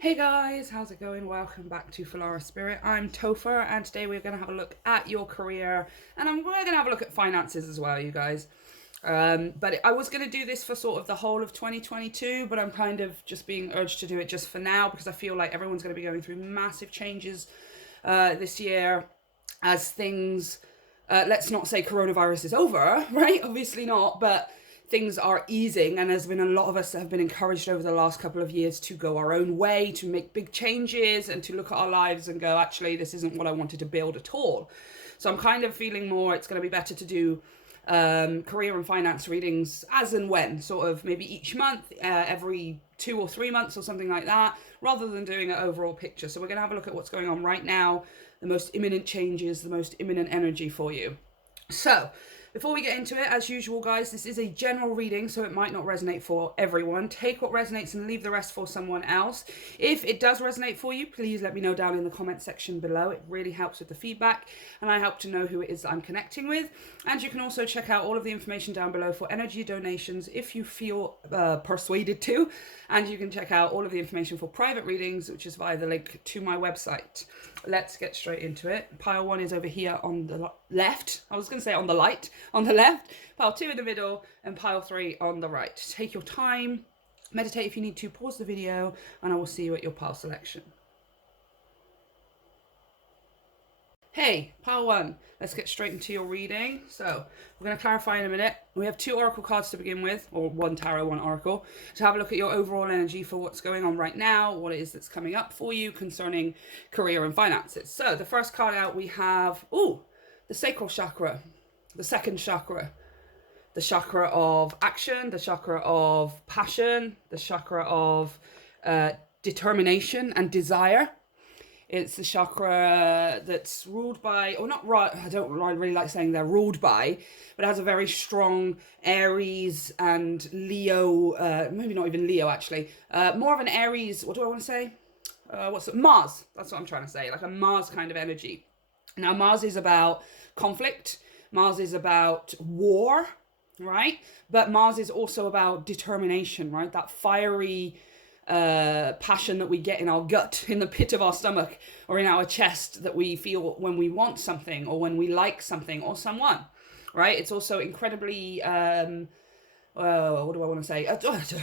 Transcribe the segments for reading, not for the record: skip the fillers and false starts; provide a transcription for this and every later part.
Hey guys, how's it going? Welcome back to Filara Spirit. I'm Topher, and today we're going to have a look at your career, and we're going to have a look at finances as well, you guys. But I was going to do this for sort of the whole of 2022, but I'm kind of just being urged to do it just for now because I feel like everyone's going to be going through massive changes this year as things, let's not say coronavirus is over, right? Obviously not, but things are easing, and there's been a lot of us that have been encouraged over the last couple of years to go our own way, to make big changes, and to look at our lives and go, actually, this isn't what I wanted to build at all. So I'm kind of feeling more it's going to be better to do career and finance readings as and when, sort of maybe each month, every 2 or 3 months or something like that, rather than doing an overall picture. So we're going to have a look at what's going on right now, the most imminent changes, the most imminent energy for you. So, before we get into it, as usual, guys, this is a general reading, so it might not resonate for everyone. Take what resonates and leave the rest for someone else. If it does resonate for you, please let me know down in the comment section below. It really helps with the feedback, and I help to know who it is that I'm connecting with. And you can also check out all of the information down below for energy donations if you feel persuaded to. And you can check out all of the information for private readings, which is via the link to my website. Let's get straight into it. Pile 1 is over here on the left. I was going to say on the left. Pile 2 in the middle, and pile 3 on the right. Take your time, meditate if you need to, pause the video, and I will see you at your pile selection. Hey, pile 1, let's get straight into your reading. So, we're going to clarify in a minute. We have 2 oracle cards to begin with, or 1 tarot, 1 oracle, to have a look at your overall energy for what's going on right now, what it is that's coming up for you concerning career and finances. So, the first card out we have, the sacral chakra, the second chakra, the chakra of action, the chakra of passion, the chakra of determination and desire. It's the chakra that's ruled by, or not right, I don't really like saying they're ruled by, but it has a very strong Aries and Leo, maybe not even Leo actually, more of an Aries, what do I want to say? Mars, that's what I'm trying to say, like a Mars kind of energy. Now Mars is about conflict, Mars is about war, right? But Mars is also about determination, right? That fiery passion that we get in our gut, in the pit of our stomach, or in our chest that we feel when we want something or when we like something or someone, right? It's also incredibly, what do I want to say?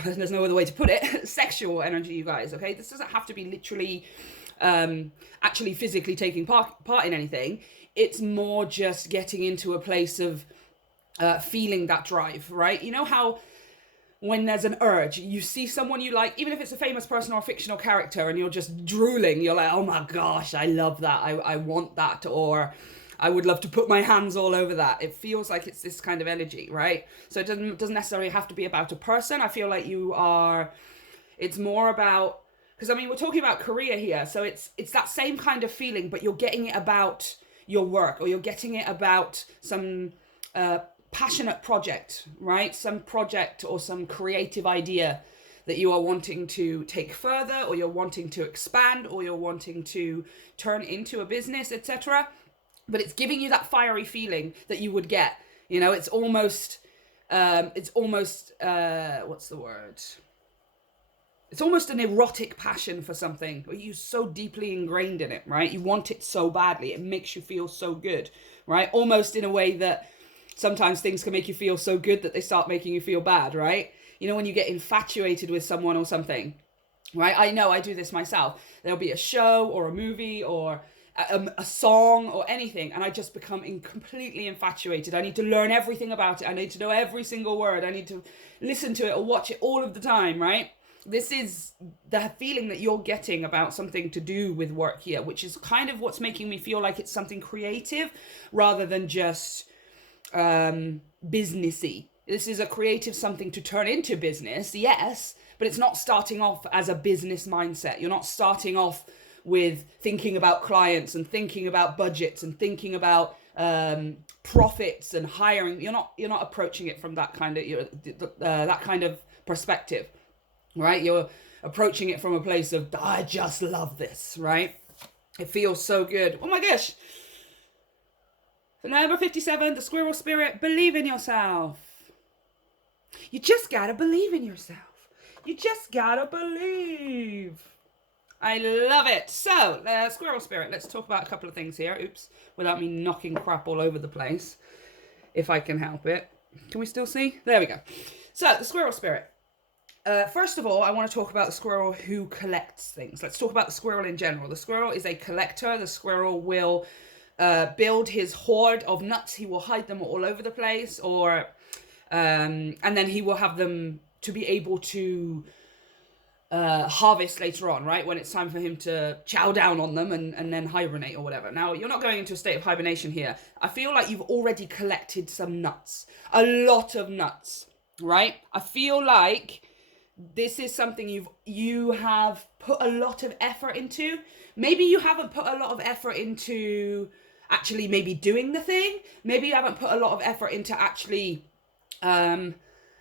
There's no other way to put it. Sexual energy, you guys, okay? This doesn't have to be literally, actually physically taking part in anything. It's more just getting into a place of feeling that drive, right? You know how when there's an urge, you see someone you like, even if it's a famous person or a fictional character, and you're just drooling, you're like, oh my gosh, I love that, I want that, or I would love to put my hands all over that. It feels like it's this kind of energy, right? So it doesn't necessarily have to be about a person. I feel like it's more about, because I mean, we're talking about career here, so it's that same kind of feeling, but you're getting it about your work, or you're getting it about some passionate project, right? Some project or some creative idea that you are wanting to take further, or you're wanting to expand, or you're wanting to turn into a business, etc. But it's giving you that fiery feeling that you would get. You know, it's almost what's the word? It's almost an erotic passion for something, where you're so deeply ingrained in it, right? You want it so badly, it makes you feel so good, right? Almost in a way that sometimes things can make you feel so good that they start making you feel bad, right? You know, when you get infatuated with someone or something, right? I know I do this myself. There'll be a show or a movie or a song or anything, and I just become completely infatuated. I need to learn everything about it. I need to know every single word. I need to listen to it or watch it all of the time, right? This is the feeling that you're getting about something to do with work here, which is kind of what's making me feel like it's something creative rather than just businessy. This is a creative something to turn into business, yes, but it's not starting off as a business mindset. You're not starting off with thinking about clients and thinking about budgets and thinking about profits and hiring. You're not approaching it from that kind of perspective, right? You're approaching it from a place of, I just love this, right? It feels so good. Oh my gosh. So number 57, the squirrel spirit, believe in yourself. You just gotta believe in yourself. You just gotta believe. I love it. So, Squirrel Spirit, let's talk about a couple of things here. Oops, without me knocking crap all over the place, if I can help it. Can we still see? There we go. So, the Squirrel Spirit. First of all, I want to talk about the squirrel who collects things. Let's talk about the squirrel in general. The squirrel is a collector. The squirrel will build his hoard of nuts. He will hide them all over the place, and then he will have them to be able to harvest later on, right? When it's time for him to chow down on them and then hibernate or whatever. Now, you're not going into a state of hibernation here. I feel like you've already collected some nuts. A lot of nuts, right? I feel like this is something you have put a lot of effort into. Maybe you haven't put a lot of effort into actually maybe doing the thing. Maybe you haven't put a lot of effort into actually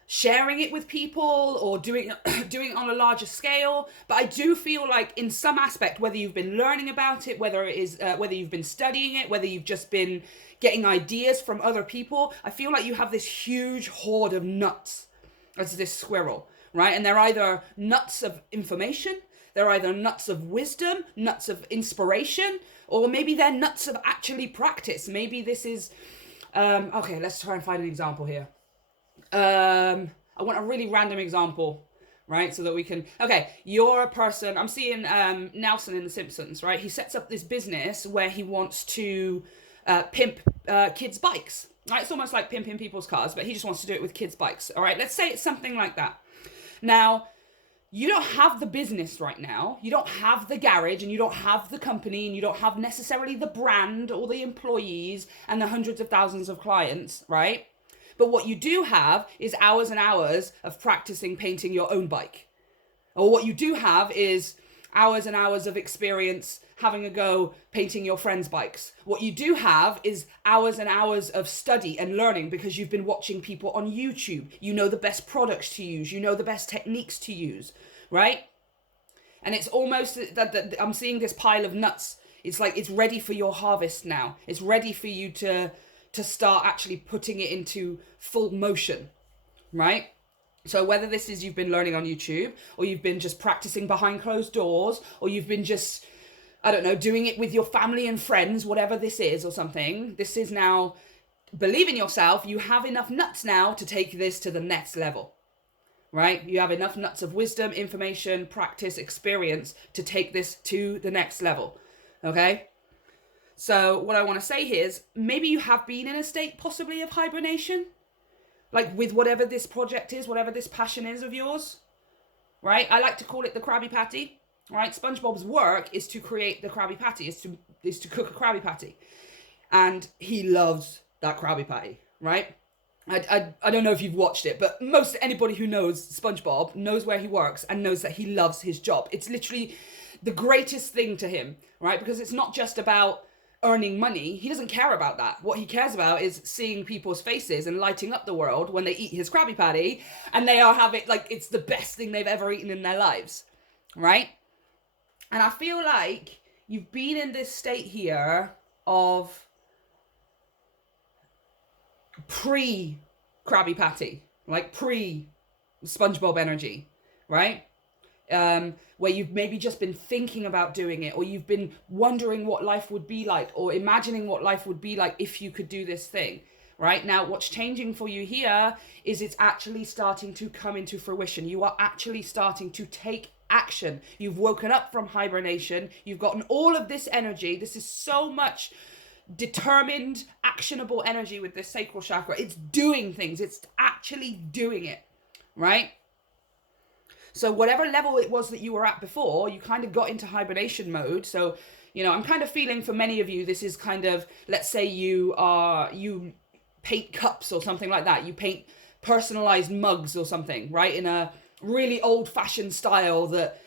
sharing it with people or doing it on a larger scale. But I do feel like in some aspect, whether you've been learning about it, whether you've been studying it, whether you've just been getting ideas from other people, I feel like you have this huge hoard of nuts as this squirrel, right? And they're either nuts of information, they're either nuts of wisdom, nuts of inspiration, or maybe they're nuts of actually practice. Maybe this is okay, let's try and find an example here. I want a really random example, right? So that we can, okay, you're a person, I'm seeing Nelson in The Simpsons, right? He sets up this business where he wants to pimp kids' bikes, right? It's almost like pimping people's cars, but he just wants to do it with kids' bikes, all right? Let's say it's something like that. Now, you don't have the business right now, you don't have the garage, and you don't have the company, and you don't have necessarily the brand or the employees and the hundreds of thousands of clients, right? But what you do have is hours and hours of practicing painting your own bike. Or what you do have is hours and hours of experience having a go painting your friends' bikes. What you do have is hours and hours of study and learning because you've been watching people on YouTube. You know the best products to use. You know the best techniques to use, right? And it's almost that I'm seeing this pile of nuts. It's like it's ready for your harvest now. It's ready for you to start actually putting it into full motion, right? So whether this is you've been learning on YouTube, or you've been just practicing behind closed doors, or you've been just, I don't know, doing it with your family and friends, whatever this is or something, this is now, believe in yourself, you have enough nuts now to take this to the next level, right? You have enough nuts of wisdom, information, practice, experience to take this to the next level, okay? So what I want to say here is maybe you have been in a state possibly of hibernation, like with whatever this project is, whatever this passion is of yours, right? I like to call it the Krabby Patty, right? SpongeBob's work is to create the Krabby Patty, is to cook a Krabby Patty. And he loves that Krabby Patty, right? I don't know if you've watched it, but most anybody who knows SpongeBob knows where he works and knows that he loves his job. It's literally the greatest thing to him, right? Because it's not just about earning money. He doesn't care about that. What he cares about is seeing people's faces and lighting up the world when they eat his Krabby Patty and they are having, like, it's the best thing they've ever eaten in their lives, right? And I feel like you've been in this state here of pre-Krabby Patty, like pre-SpongeBob energy, right? Where you've maybe just been thinking about doing it, or you've been wondering what life would be like, or imagining what life would be like if you could do this thing, right? Now, what's changing for you here is it's actually starting to come into fruition. You are actually starting to take action. You've woken up from hibernation. You've gotten all of this energy. This is so much determined, actionable energy with this sacral chakra. It's doing things. It's actually doing it, right? So whatever level it was that you were at before, you kind of got into hibernation mode. So, you know, I'm kind of feeling for many of you, this is kind of, let's say you paint cups or something like that. You paint personalized mugs or something, right? In a really old fashioned style that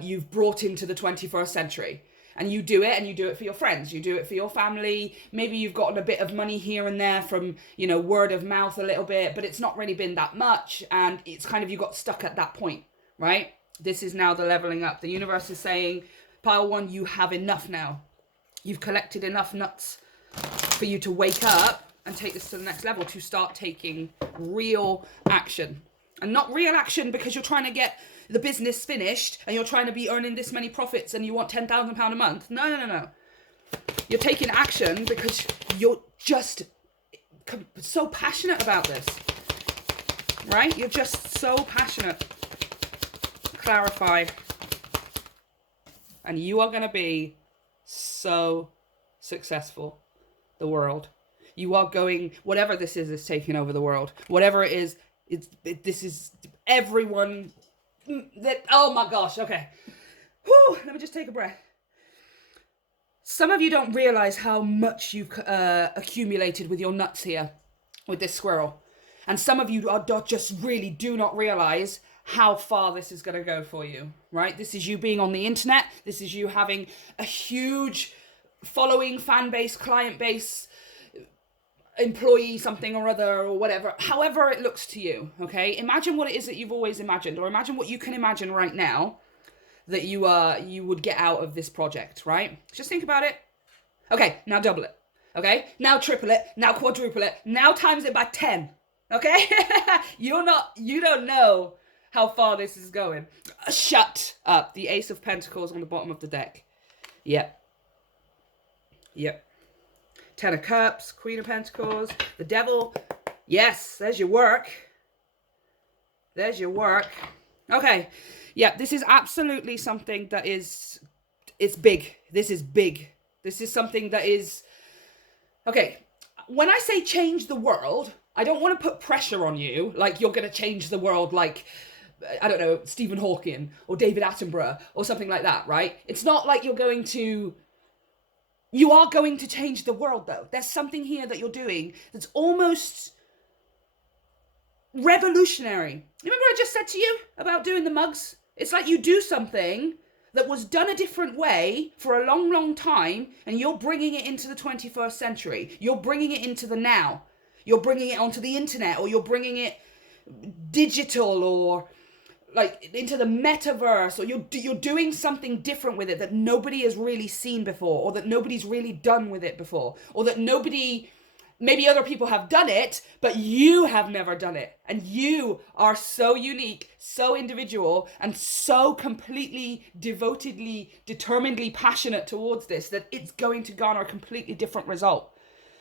you've brought into the 21st century. And you do it for your friends. You do it for your family. Maybe you've gotten a bit of money here and there from, you know, word of mouth a little bit, but it's not really been that much. And it's kind of, you got stuck at that point. Right? This is now the leveling up. The universe is saying, pile one, you have enough now. You've collected enough nuts for you to wake up and take this to the next level, to start taking real action. And not real action because you're trying to get the business finished and you're trying to be earning this many profits and you want £10,000 a month. No. You're taking action because you're just so passionate about this, right? You're just so passionate. Clarify. And you are going to be so successful. The world. You are going, whatever this is taking over the world. Whatever it is, this is everyone that, oh my gosh, okay. Whew, let me just take a breath. Some of you don't realize how much you've accumulated with your nuts here, with this squirrel. And some of you just really do not realize how far this is going to go for you, right? This is you being on the internet. This is you having a huge following, fan base, client base, employee something or other or whatever, however it looks to you, okay? Imagine what it is that you've always imagined, or imagine what you can imagine right now that you would get out of this project, right? Just think about it. Okay, now double it, okay? Now triple it, now quadruple it, now times it by 10, okay? You don't know how far this is going. Shut up. The Ace of Pentacles on the bottom of the deck. Yep. 10 of Cups, Queen of Pentacles, the Devil. Yes, there's your work. Okay. Yeah, this is absolutely something that it's big. This is big. This is something that is, okay. When I say change the world, I don't want to put pressure on you, like you're going to change the world like, I don't know, Stephen Hawking or David Attenborough or something like that, right? It's not like you are going to change the world though. There's something here that you're doing that's almost revolutionary. Remember what I just said to you about doing the mugs? It's like you do something that was done a different way for a long, long time, and you're bringing it into the 21st century. You're bringing it into the now. You're bringing it onto the internet, or you're bringing it digital, or like into the metaverse, or you're doing something different with it that nobody has really seen before, or that nobody's really done with it before, or that maybe other people have done it, but you have never done it. And you are so unique, so individual, and so completely, devotedly, determinedly passionate towards this that it's going to garner a completely different result.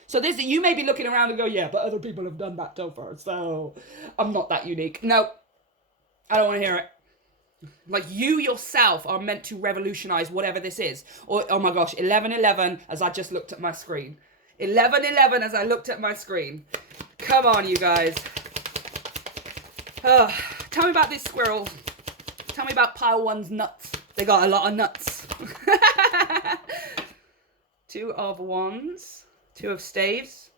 So you may be looking around and go, yeah, but other people have done that, Topher, so I'm not that unique. No, I don't want to hear it. Like, you yourself are meant to revolutionize whatever this is. Or, oh my gosh, 11/11 as I just looked at my screen. 11/11 as I looked at my screen. Come on, you guys. Tell me about this squirrel. Tell me about pile one's nuts. They got a lot of nuts. 2 of Wands. 2 of Staves.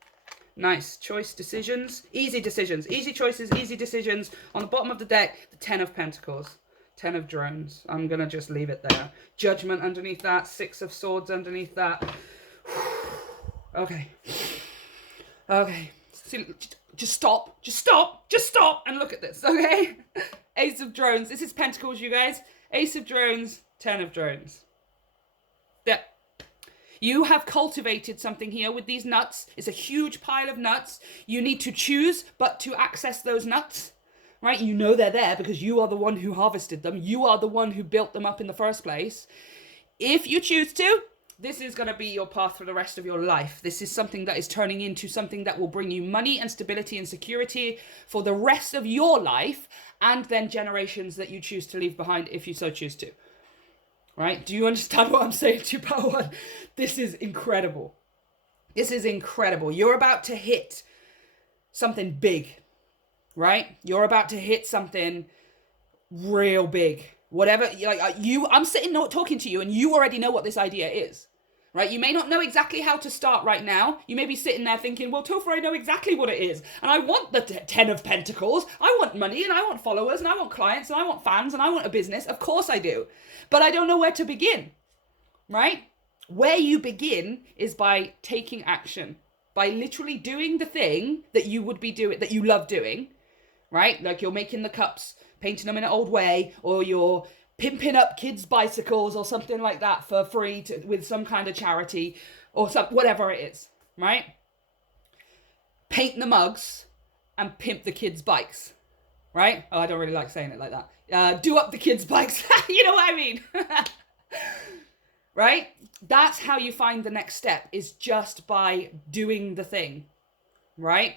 Nice. Choice decisions. Easy decisions. Easy choices, easy decisions. On the bottom of the deck, the 10 of Pentacles. 10 of Drones. I'm going to just leave it there. Judgment underneath that. 6 of Swords underneath that. Okay. Just stop and look at this, okay? Ace of Drones. This is Pentacles, you guys. Ace of Drones, 10 of Drones. Yeah. You have cultivated something here with these nuts. It's a huge pile of nuts. You need to choose but to access those nuts, right? You know they're there because you are the one who harvested them. You are the one who built them up in the first place. If you choose to, this is going to be your path for the rest of your life. This is something that is turning into something that will bring you money and stability and security for the rest of your life, and then generations that you choose to leave behind if you so choose to. Right? Do you understand what I'm saying to you, Power One? This is incredible. This is incredible. You're about to hit something big, right? You're about to hit something real big. Whatever, like I'm sitting talking to you and you already know what this idea is, right? You may not know exactly how to start right now. You may be sitting there thinking, well, Topher, I know exactly what it is. And I want the 10 of Pentacles. I want money and I want followers and I want clients and I want fans and I want a business. Of course I do. But I don't know where to begin, right? Where you begin is by taking action, by literally doing the thing that you would be doing, that you love doing, right? Like you're making the cups, painting them in an old way, or you're pimping up kids' bicycles or something like that for free with some kind of charity or whatever it is, right? Paint the mugs and pimp the kids' bikes. right? Oh, I don't really like saying it like that. Do up the kids' bikes. You know what I mean? Right? That's how you find the next step, is just by doing the thing, right?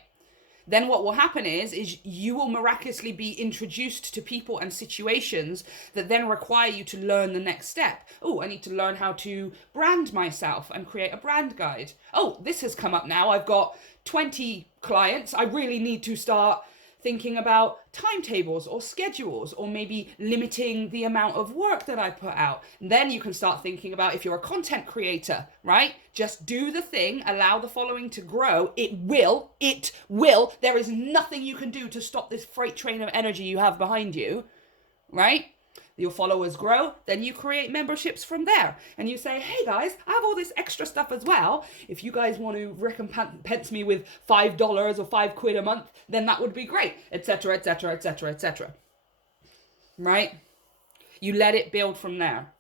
Then what will happen is you will miraculously be introduced to people and situations that then require you to learn the next step. Oh, I need to learn how to brand myself and create a brand guide. Oh, this has come up now. I've got 20 clients. I really need to start thinking about timetables or schedules, or maybe limiting the amount of work that I put out. And then you can start thinking about, if you're a content creator, right? Just do the thing, allow the following to grow. It will. There is nothing you can do to stop this freight train of energy you have behind you, right? Your followers grow, then you create memberships from there. And you say, hey guys, I have all this extra stuff as well. If you guys want to recompense me with $5 or £5 a month, then that would be great, etc., etc., etc., etc. Right? You let it build from there.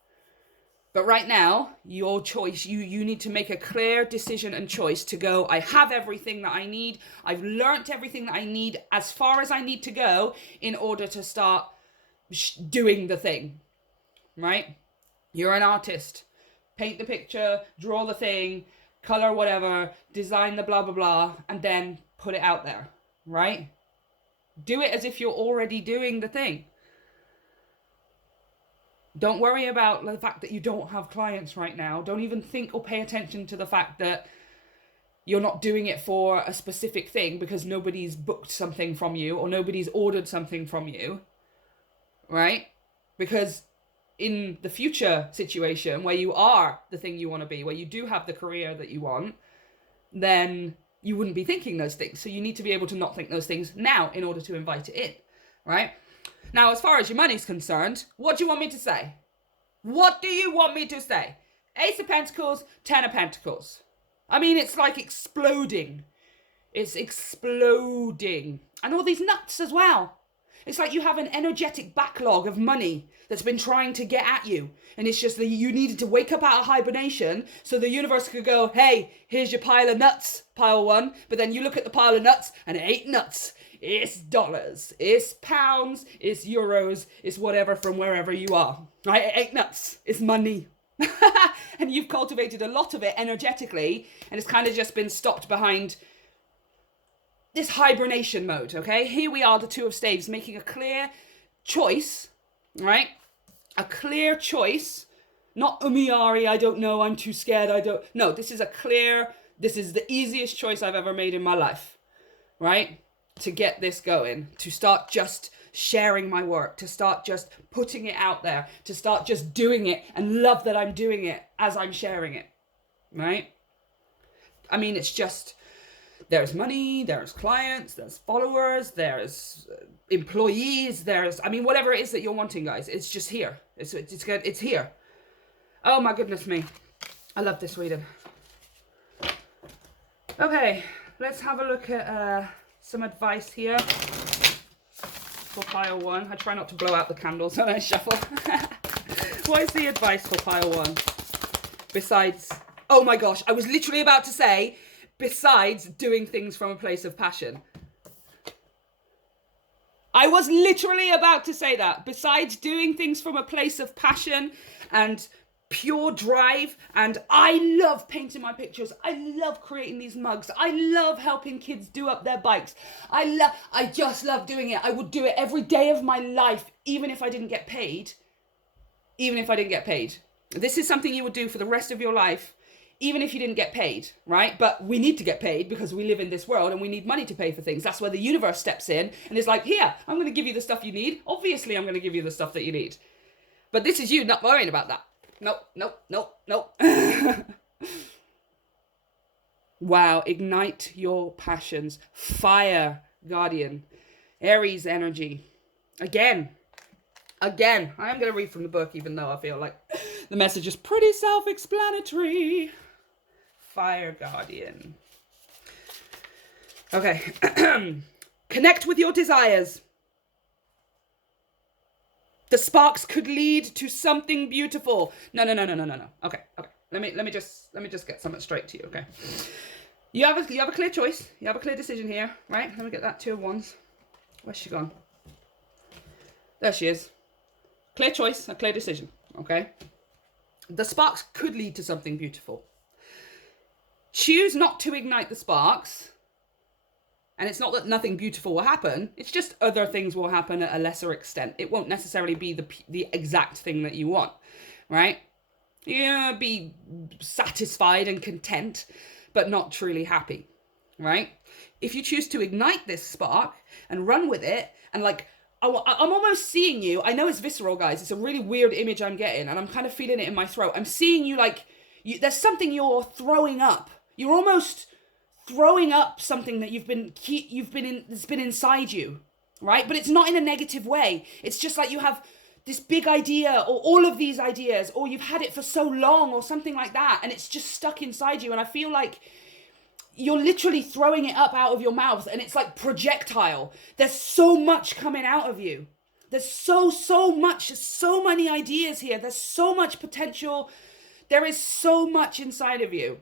But right now, your choice, you need to make a clear decision and choice to go, I have everything that I need. I've learnt everything that I need as far as I need to go in order to start doing the thing, right? You're an artist. Paint the picture, draw the thing, color whatever, design the blah, blah, blah, and then put it out there, right? Do it as if you're already doing the thing. Don't worry about the fact that you don't have clients right now. Don't even think or pay attention to the fact that you're not doing it for a specific thing because nobody's booked something from you or nobody's ordered something from you. Right? Because in the future situation where you are the thing you want to be, where you do have the career that you want, then you wouldn't be thinking those things. So you need to be able to not think those things now in order to invite it in, right? Now, as far as your money's concerned, what do you want me to say? What do you want me to say? Ace of Pentacles, Ten of Pentacles. I mean, it's like exploding. It's exploding. And all these nuts as well. It's like you have an energetic backlog of money that's been trying to get at you. And it's just that you needed to wake up out of hibernation so the universe could go, hey, here's your pile of nuts, pile one. But then you look at the pile of nuts and it ain't nuts. It's dollars, it's pounds, it's euros, it's whatever from wherever you are. Right? It ain't nuts. It's money. And you've cultivated a lot of it energetically, and it's kind of just been stopped behind this hibernation mode, okay? Here we are, the Two of Staves, making a clear choice, right? A clear choice. Not umiari, I don't know, I'm too scared, I don't... No, this is a clear... This is the easiest choice I've ever made in my life, right? To get this going. To start just sharing my work. To start just putting it out there. To start just doing it and love that I'm doing it as I'm sharing it, right? I mean, it's just... There's money, there's clients, there's followers, there's employees, there's, I mean, whatever it is that you're wanting, guys, it's just here. It's good. It's here. Oh my goodness me. I love this reading. Okay, let's have a look at some advice here for pile one. I try not to blow out the candles when I shuffle. What is the advice for pile one? Besides, oh my gosh, I was literally about to say, besides doing things from a place of passion. I was literally about to say that. Besides doing things from a place of passion and pure drive, and I love painting my pictures. I love creating these mugs. I love helping kids do up their bikes. I just love doing it. I would do it every day of my life, even if I didn't get paid. Even if I didn't get paid. This is something you would do for the rest of your life, even if you didn't get paid, right? But we need to get paid because we live in this world and we need money to pay for things. That's where the universe steps in and is like, here, I'm going to give you the stuff you need. Obviously, I'm going to give you the stuff that you need. But this is you not worrying about that. Nope. Wow, ignite your passions. Fire, Guardian. Aries energy. Again. I'm going to read from the book, even though I feel like the message is pretty self-explanatory. Fire Guardian. Okay. Connect with your desires. The sparks could lead to something beautiful. No. Okay. Let me just get something straight to you, okay? You have a clear choice. You have a clear decision here, right? Let me get that Two of Wands. Where's she gone? There she is. Clear choice, a clear decision, okay? The sparks could lead to something beautiful. Choose not to ignite the sparks. And it's not that nothing beautiful will happen. It's just other things will happen at a lesser extent. It won't necessarily be the exact thing that you want, right? You'll be satisfied and content, but not truly happy, right? If you choose to ignite this spark and run with it, and like, I'm almost seeing you. I know it's visceral, guys. It's a really weird image I'm getting, and I'm kind of feeling it in my throat. I'm seeing you like, there's something you're throwing up. You're almost throwing up something that that's been inside you, right? But it's not in a negative way. It's just like you have this big idea, or all of these ideas, or you've had it for so long, or something like that, and it's just stuck inside you. And I feel like you're literally throwing it up out of your mouth, and it's like projectile. There's so much coming out of you. There's so much. There's so many ideas here. There's so much potential. There is so much inside of you,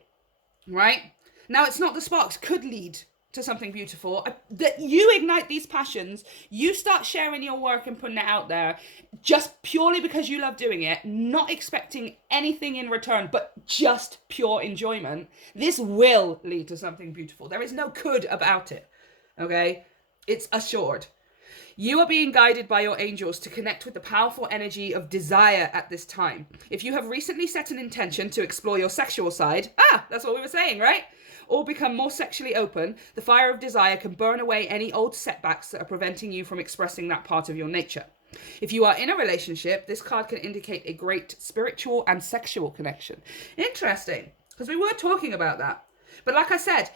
right? Now, it's not the sparks could lead to something beautiful. That you ignite these passions, you start sharing your work and putting it out there just purely because you love doing it, not expecting anything in return, but just pure enjoyment. This will lead to something beautiful. There is no could about it, okay? It's assured. You are being guided by your angels to connect with the powerful energy of desire at this time. If you have recently set an intention to explore your sexual side, that's what we were saying, right? Or become more sexually open, the fire of desire can burn away any old setbacks that are preventing you from expressing that part of your nature. If you are in a relationship, this card can indicate a great spiritual and sexual connection. Interesting, because we were talking about that. But like I said,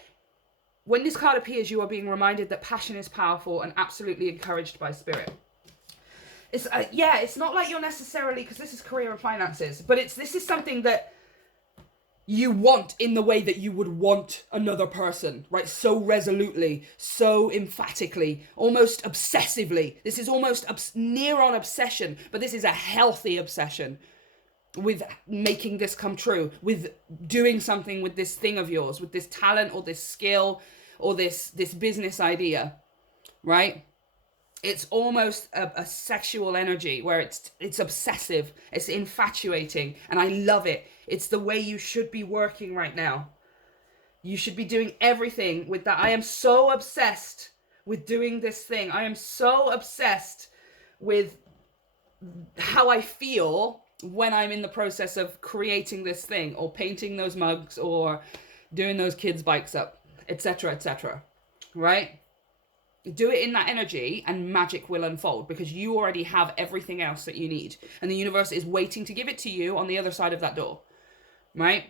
when this card appears, you are being reminded that passion is powerful and absolutely encouraged by spirit. It's not like you're necessarily, because this is career and finances, but this is something that you want in the way that you would want another person, right? So resolutely, so emphatically, almost obsessively. This is almost near on obsession, but this is a healthy obsession with making this come true, with doing something with this thing of yours, with this talent or this skill or this business idea, right? It's almost a sexual energy where it's obsessive, it's infatuating, and I love it. It's the way you should be working right now. You should be doing everything with that. I am so obsessed with doing this thing. I am so obsessed with how I feel when I'm in the process of creating this thing, or painting those mugs, or doing those kids' bikes up, etc., right? Do it in that energy and magic will unfold, because you already have everything else that you need. And the universe is waiting to give it to you on the other side of that door, right?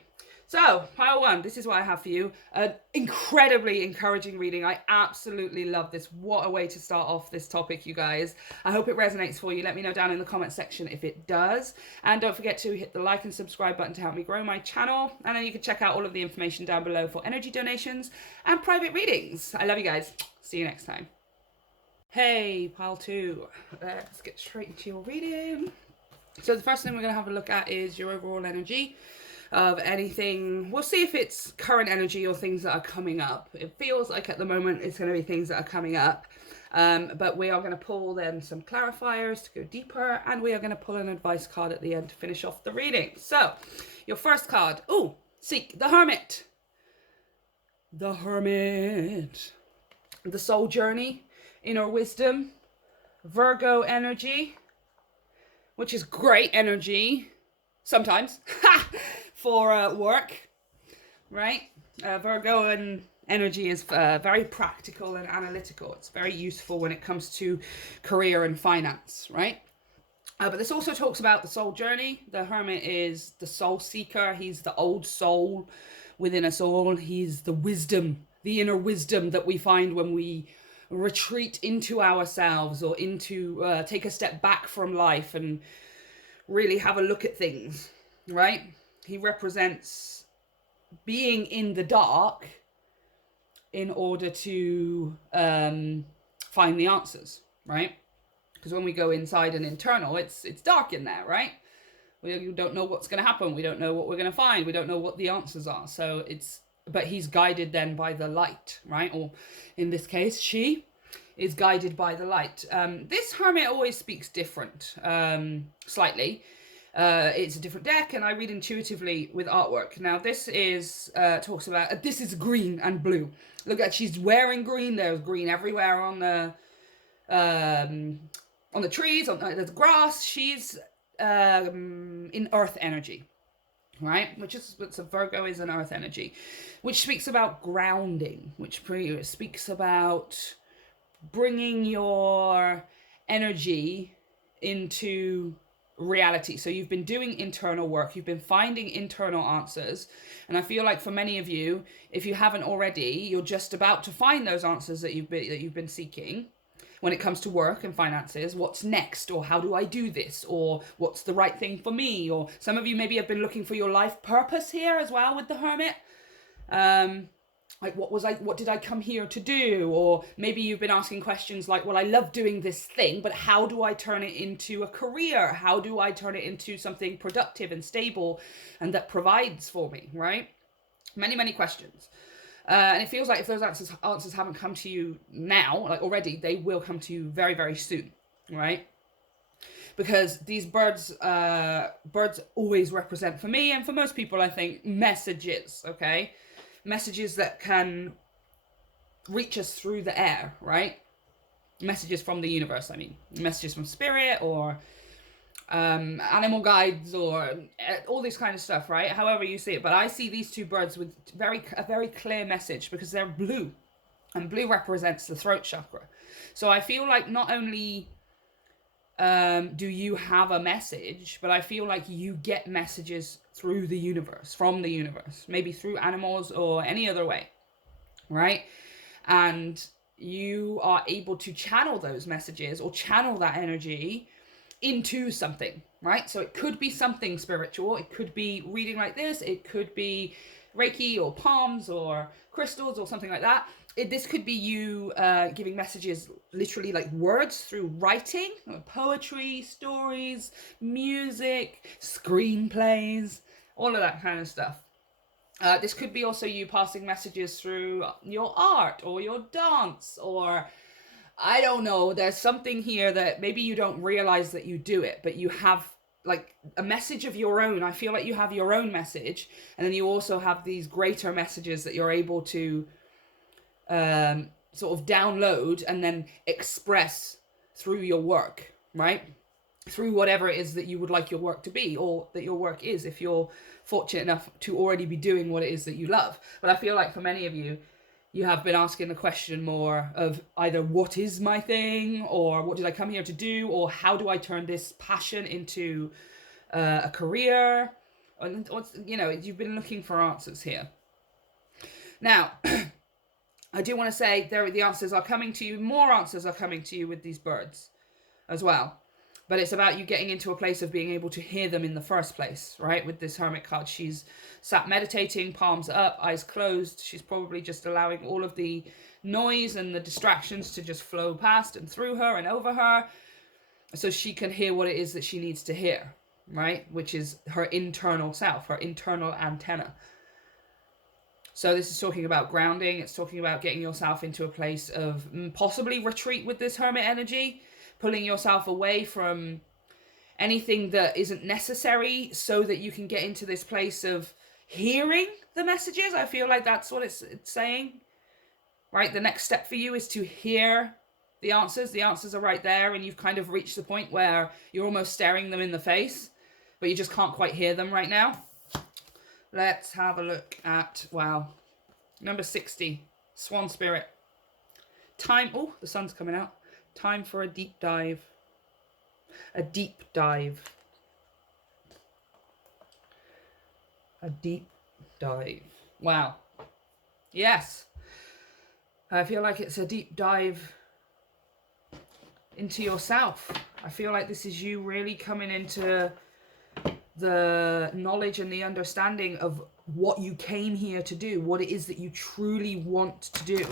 So, pile one, this is what I have for you. An incredibly encouraging reading. I absolutely love this. What a way to start off this topic, you guys. I hope it resonates for you. Let me know down in the comment section if it does. And don't forget to hit the like and subscribe button to help me grow my channel. And then you can check out all of the information down below for energy donations and private readings. I love you guys. See you next time. Hey, pile two. Let's get straight into your reading. So the first thing we're going to have a look at is your overall energy of anything. We'll see if it's current energy or things that are coming up. It feels like at the moment it's going to be things that are coming up. But we are going to pull then some clarifiers to go deeper, and we are going to pull an advice card at the end to finish off the reading. So your first card, seek the Hermit. The Hermit. The soul journey, inner wisdom, Virgo energy, which is great energy sometimes for work, right? Virgo and energy is very practical and analytical. It's very useful when it comes to career and finance, right? But this also talks about the soul journey. The Hermit is the soul seeker. He's the old soul within us all. He's the wisdom, the inner wisdom that we find when we retreat into ourselves, or take a step back from life and really have a look at things, right? He represents being in the dark in order to find the answers, right? Because when we go inside and internal, it's dark in there, right? We don't know what's going to happen. We don't know what we're going to find. We don't know what the answers are. But he's guided then by the light, right? Or in this case, she is guided by the light. This hermit always speaks different, slightly. It's a different deck, and I read intuitively with artwork. Now, this is talks about this is green and blue. Look at, she's wearing green. There's green everywhere on the trees, on the grass. She's in earth energy, right? Which is, a Virgo is an earth energy, which speaks about grounding, which speaks about bringing your energy into reality. So you've been doing internal work, you've been finding internal answers, and I feel like for many of you, if you haven't already, you're just about to find those answers that you've been seeking when it comes to work and finances. What's next, or how do I do this, or what's the right thing for me? Or some of you maybe have been looking for your life purpose here as well with the Hermit. Like, what did I come here to do? Or maybe you've been asking questions like, well, I love doing this thing, but how do I turn it into a career? How do I turn it into something productive and stable and that provides for me, right? Many, many questions. And it feels like if those answers haven't come to you now, like already, they will come to you very, very soon, right? Because these birds always represent, for me and for most people, I think, messages, okay? Messages that can reach us through the air, right? Messages from the universe, I mean. Messages from spirit, or animal guides, or all this kind of stuff, right? However you see it. But I see these two birds with a very clear message, because they're blue. And blue represents the throat chakra. So I feel like not only do you have a message, but I feel like you get messages through the universe, from the universe, maybe through animals or any other way, right? And you are able to channel those messages or channel that energy into something, right? So it could be something spiritual, it could be reading like this, it could be Reiki or palms or crystals or something like that. This could be you giving messages, literally like words, through writing, poetry, stories, music, screenplays, all of that kind of stuff. This could be also you passing messages through your art or your dance, or I don't know, there's something here that maybe you don't realize that you do it, but you have like a message of your own. I feel like you have your own message, and then you also have these greater messages that you're able to sort of download and then express through your work, right? Through whatever it is that you would like your work to be, or that your work is, if you're fortunate enough to already be doing what it is that you love. But I feel like for many of you, you have been asking the question more of either what is my thing, or what did I come here to do, or how do I turn this passion into a career, or, you know, you've been looking for answers here. Now, I do want to say the answers are coming to you. More answers are coming to you with these birds as well. But it's about you getting into a place of being able to hear them in the first place, right? With this Hermit card, she's sat meditating, palms up, eyes closed. She's probably just allowing all of the noise and the distractions to just flow past and through her and over her, so she can hear what it is that she needs to hear, right? Which is her internal self, her internal antenna. So this is talking about grounding. It's talking about getting yourself into a place of possibly retreat with this Hermit energy, pulling yourself away from anything that isn't necessary so that you can get into this place of hearing the messages. I feel like that's what it's saying, right? The next step for you is to hear the answers. The answers are right there, and you've kind of reached the point where you're almost staring them in the face, but you just can't quite hear them right now. Let's have a look at, wow, number 60, Swan Spirit. Time, oh, the sun's coming out. Time for a deep dive. A deep dive. A deep dive. Wow. Yes. I feel like it's a deep dive into yourself. I feel like this is you really coming into the knowledge and the understanding of what you came here to do, what it is that you truly want to do,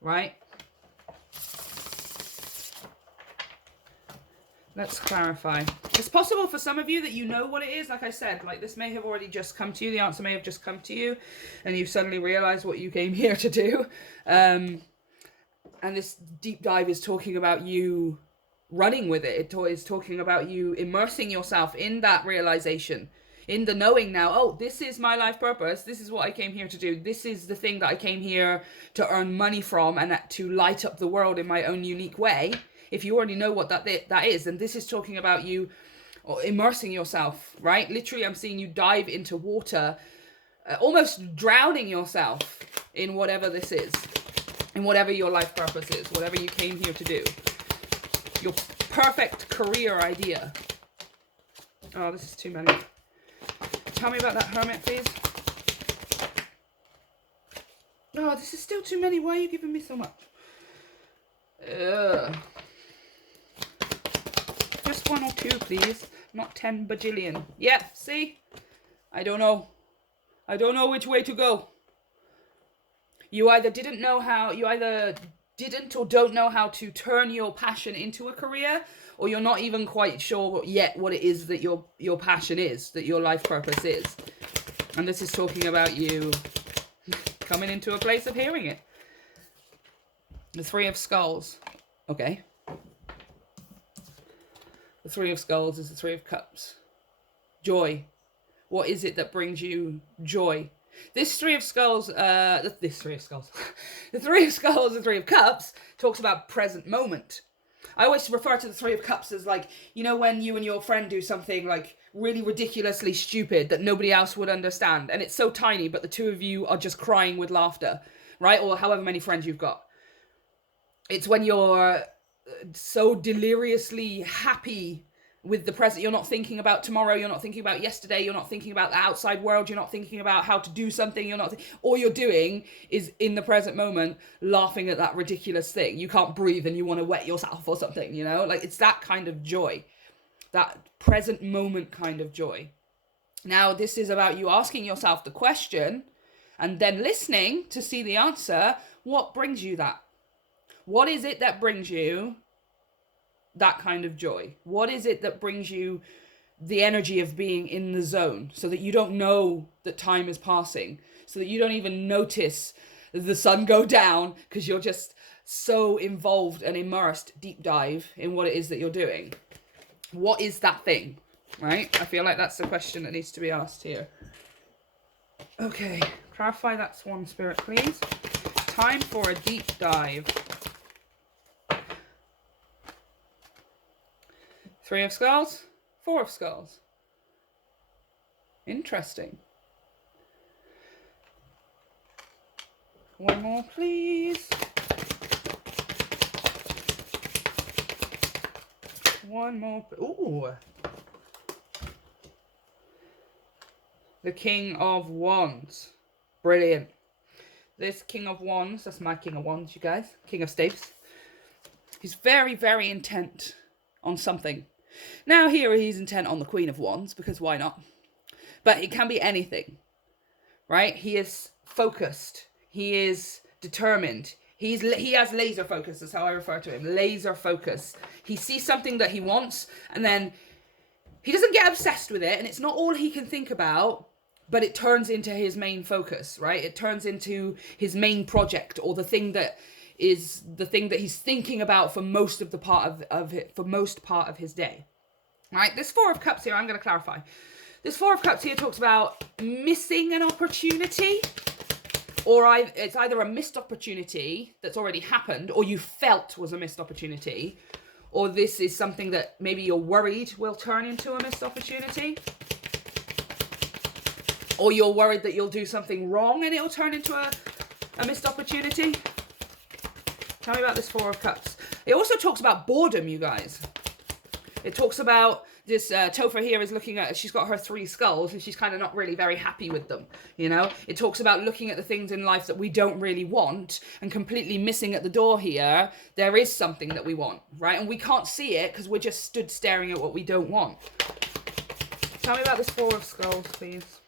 right? Let's clarify. It's possible for some of you that you know what it is. Like I said, like this may have already just come to you. The answer may have just come to you, and you've suddenly realized what you came here to do. And this deep dive is talking about you running with it. It is talking about you immersing yourself in that realization, in the knowing now, oh, this is my life purpose. This is what I came here to do. This is the thing that I came here to earn money from and to light up the world in my own unique way. If you already know what that is, then this is talking about you immersing yourself, right? Literally, I'm seeing you dive into water, almost drowning yourself in whatever this is, in whatever your life purpose is, whatever you came here to do. Your perfect career idea. Oh, this is too many. Tell me about that Hermit, please. Oh, this is still too many. Why are you giving me so much? Just 1 or 2, please. Not 10 bajillion. Yeah, see? I don't know. I don't know which way to go. You either didn't or don't know how to turn your passion into a career, or you're not even quite sure yet what it is that your passion is, that your life purpose is. And this is talking about you coming into a place of hearing it. The 3 of Skulls. Okay. The 3 of Skulls is the 3 of Cups. Joy. What is it that brings you joy? This 3 of Skulls, the 3 of Skulls, the 3 of Skulls and 3 of Cups talks about present moment. I always refer to the 3 of Cups as like, you know, when you and your friend do something like really ridiculously stupid that nobody else would understand. And it's so tiny, but the two of you are just crying with laughter, right? Or however many friends you've got. It's when you're so deliriously happy with the present. You're not thinking about tomorrow. You're not thinking about yesterday. You're not thinking about the outside world. You're not thinking about how to do something. All you're doing is in the present moment, laughing at that ridiculous thing. You can't breathe and you want to wet yourself or something, you know? Like, it's that kind of joy, that present moment kind of joy. Now, this is about you asking yourself the question and then listening to see the answer. What brings you that? What is it that brings you that kind of joy? What is it that brings you the energy of being in the zone, so that you don't know that time is passing, so that you don't even notice the sun go down because you're just so involved and immersed, deep dive in what it is that you're doing? What is that thing, right? I feel like that's the question that needs to be asked here. Okay, clarify that Swan Spirit, please. Time for a deep dive. 3 of Skulls, 4 of Skulls. Interesting. One more, please. One more. Ooh. The King of Wands. Brilliant. This King of Wands, that's my King of Wands, you guys. King of Staves. He's very, very intent on something. Now here he's intent on the Queen of Wands, because why not? But it can be anything, right? He is focused. He is determined. He has laser focus, that's how I refer to him. Laser focus. He sees something that he wants, and then he doesn't get obsessed with it, and it's not all he can think about, but it turns into his main focus, right? It turns into his main project, or the thing that is the thing that he's thinking about for most of the part of it, for most part of his day. Right? This 4 of Cups here, I'm going to clarify. This 4 of Cups here talks about missing an opportunity, or it's either a missed opportunity that's already happened, or you felt was a missed opportunity, or this is something that maybe you're worried will turn into a missed opportunity, or you're worried that you'll do something wrong and it'll turn into a missed opportunity. Tell me about this 4 of Cups. It also talks about boredom, you guys. It talks about this, Topher here is looking at, she's got her 3 skulls and she's kind of not really very happy with them, you know? It talks about looking at the things in life that we don't really want and completely missing at the door here. There is something that we want, right? And we can't see it because we're just stood staring at what we don't want. Tell me about this 4 of Skulls, please.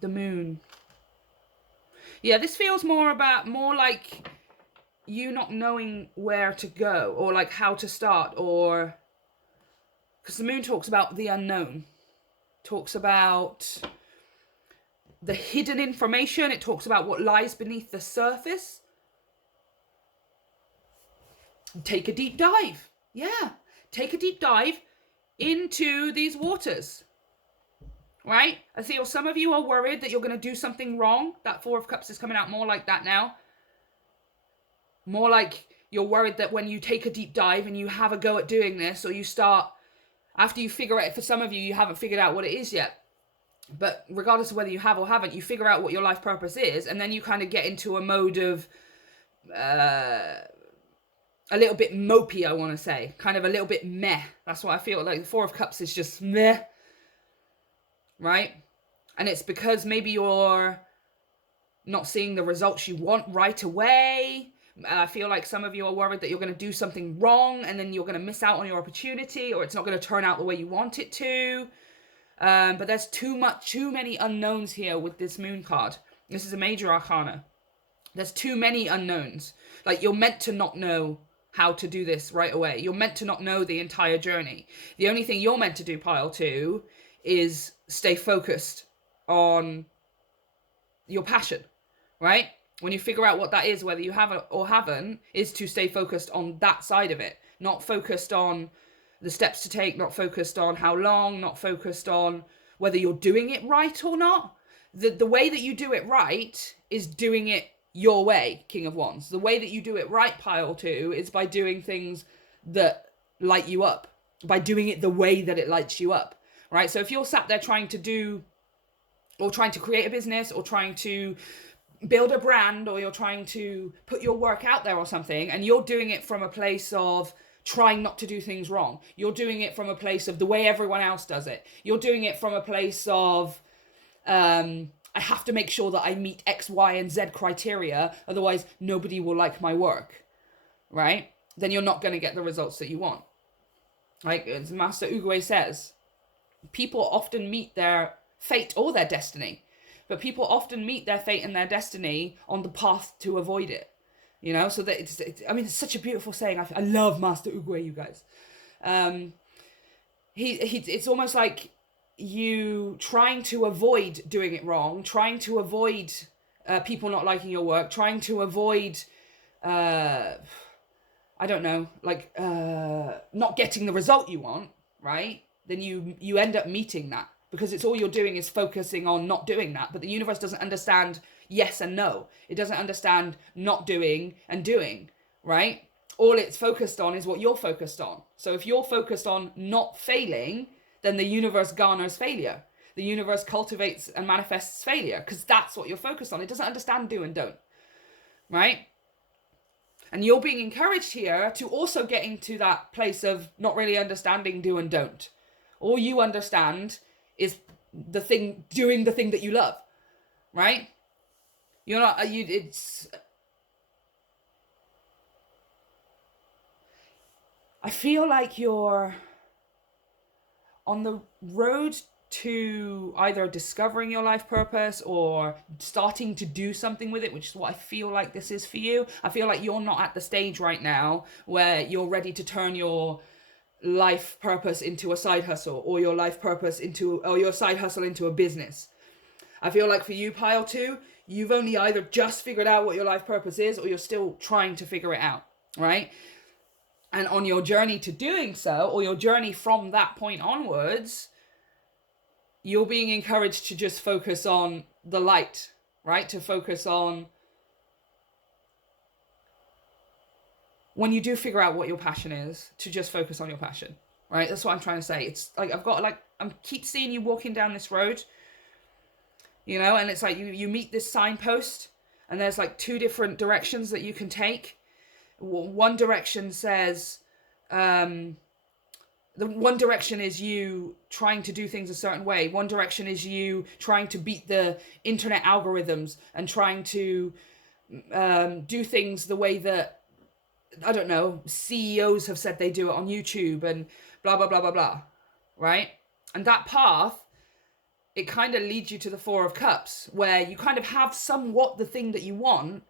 The Moon. Yeah, this feels more like you not knowing where to go, or like how to start, or because the Moon talks about the unknown, talks about the hidden information, it talks about what lies beneath the surface. take a deep dive. Yeah, take a deep dive into these waters. Right? I feel some of you are worried that you're going to do something wrong. That Four of Cups is coming out more like that now. More like you're worried that when you take a deep dive and you have a go at doing this, or you start, after you figure out, for some of you, you haven't figured out what it is yet. But regardless of whether you have or haven't, you figure out what your life purpose is, and then you kind of get into a mode of a little bit mopey, I want to say. Kind of a little bit meh. That's what I feel like. The Four of Cups is just meh. Right? And it's because maybe you're not seeing the results you want right away. I feel like some of you are worried that you're going to do something wrong and then you're going to miss out on your opportunity, or it's not going to turn out the way you want it to. But there's too many unknowns here with this moon card. This is a major arcana. There's too many unknowns. Like, you're meant to not know how to do this right away. You're meant to not know the entire journey. The only thing you're meant to do, pile 2, is stay focused on your passion, right? When you figure out what that is, whether you have it or haven't, is to stay focused on that side of it. Not focused on the steps to take, not focused on how long, not focused on whether you're doing it right or not. The way that you do it right is doing it your way, King of Wands. The way that you do it right, pile 2, is by doing things that light you up. By doing it the way that it lights you up, right? So if you're sat there trying to do, or trying to create a business, or trying to build a brand, or you're trying to put your work out there or something, and you're doing it from a place of trying not to do things wrong. You're doing it from a place of the way everyone else does it. You're doing it from a place of, I have to make sure that I meet X, Y, and Z criteria, otherwise nobody will like my work, right? Then you're not going to get the results that you want. Like as Master Uguay says, people often meet their fate or their destiny, but people often meet their fate and their destiny on the path to avoid it. You know, so that it's it's such a beautiful saying. I love Master Uguay, you guys. It's almost like you trying to avoid doing it wrong, trying to avoid people not liking your work, trying to avoid, I don't know, like not getting the result you want, right? Then you end up meeting that, because it's all you're doing is focusing on not doing that. But the universe doesn't understand yes and no. It doesn't understand not doing and doing, right? All it's focused on is what you're focused on. So if you're focused on not failing, then the universe garners failure. The universe cultivates and manifests failure, because that's what you're focused on. It doesn't understand do and don't, right? And you're being encouraged here to also get into that place of not really understanding do and don't. All you understand is doing the thing that you love, right? You're not, I feel like you're on the road to either discovering your life purpose or starting to do something with it, which is what I feel like this is for you. I feel like you're not at the stage right now where you're ready to turn your life purpose into a side hustle, or your life purpose or your side hustle into a business. I feel like for you, pile 2, you've only either just figured out what your life purpose is, or you're still trying to figure it out, right? And on your journey to doing so, or your journey from that point onwards, you're being encouraged to just focus on the light, right? To focus on, when you do figure out what your passion is, to just focus on your passion, right? That's what I'm trying to say. It's like, I keep seeing you walking down this road, you know, and it's like you meet this signpost, and there's like 2 different directions that you can take. One direction says, the one direction is you trying to do things a certain way. One direction is you trying to beat the internet algorithms and trying to do things the way that, I don't know, CEOs have said they do it on YouTube and blah, blah, blah, blah, blah, right? And that path, it kind of leads you to the Four of Cups, where you kind of have somewhat the thing that you want,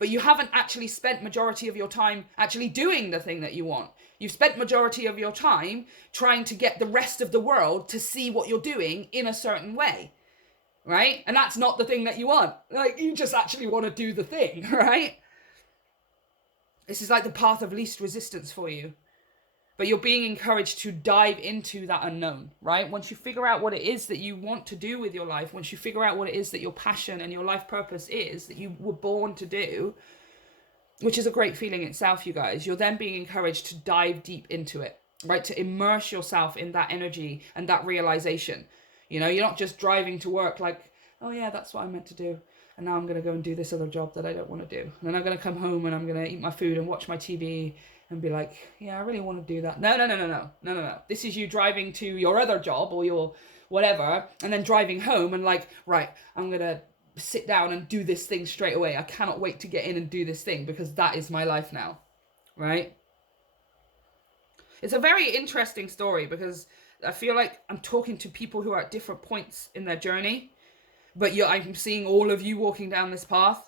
but you haven't actually spent majority of your time actually doing the thing that you want. You've spent majority of your time trying to get the rest of the world to see what you're doing in a certain way, right? And that's not the thing that you want. Like, you just actually want to do the thing, right? This is like the path of least resistance for you. But you're being encouraged to dive into that unknown, right? Once you figure out what it is that you want to do with your life, once you figure out what it is that your passion and your life purpose is, that you were born to do, which is a great feeling itself, you guys, you're then being encouraged to dive deep into it, right? To immerse yourself in that energy and that realization. You know, you're not just driving to work like, oh yeah, that's what I meant to do. And now I'm going to go and do this other job that I don't want to do. And then I'm going to come home and I'm going to eat my food and watch my TV and be like, yeah, I really want to do that. No. This is you driving to your other job or your whatever, and then driving home and like, right, I'm going to sit down and do this thing straight away. I cannot wait to get in and do this thing because that is my life now, right? It's a very interesting story because I feel like I'm talking to people who are at different points in their journey, but I'm seeing all of you walking down this path.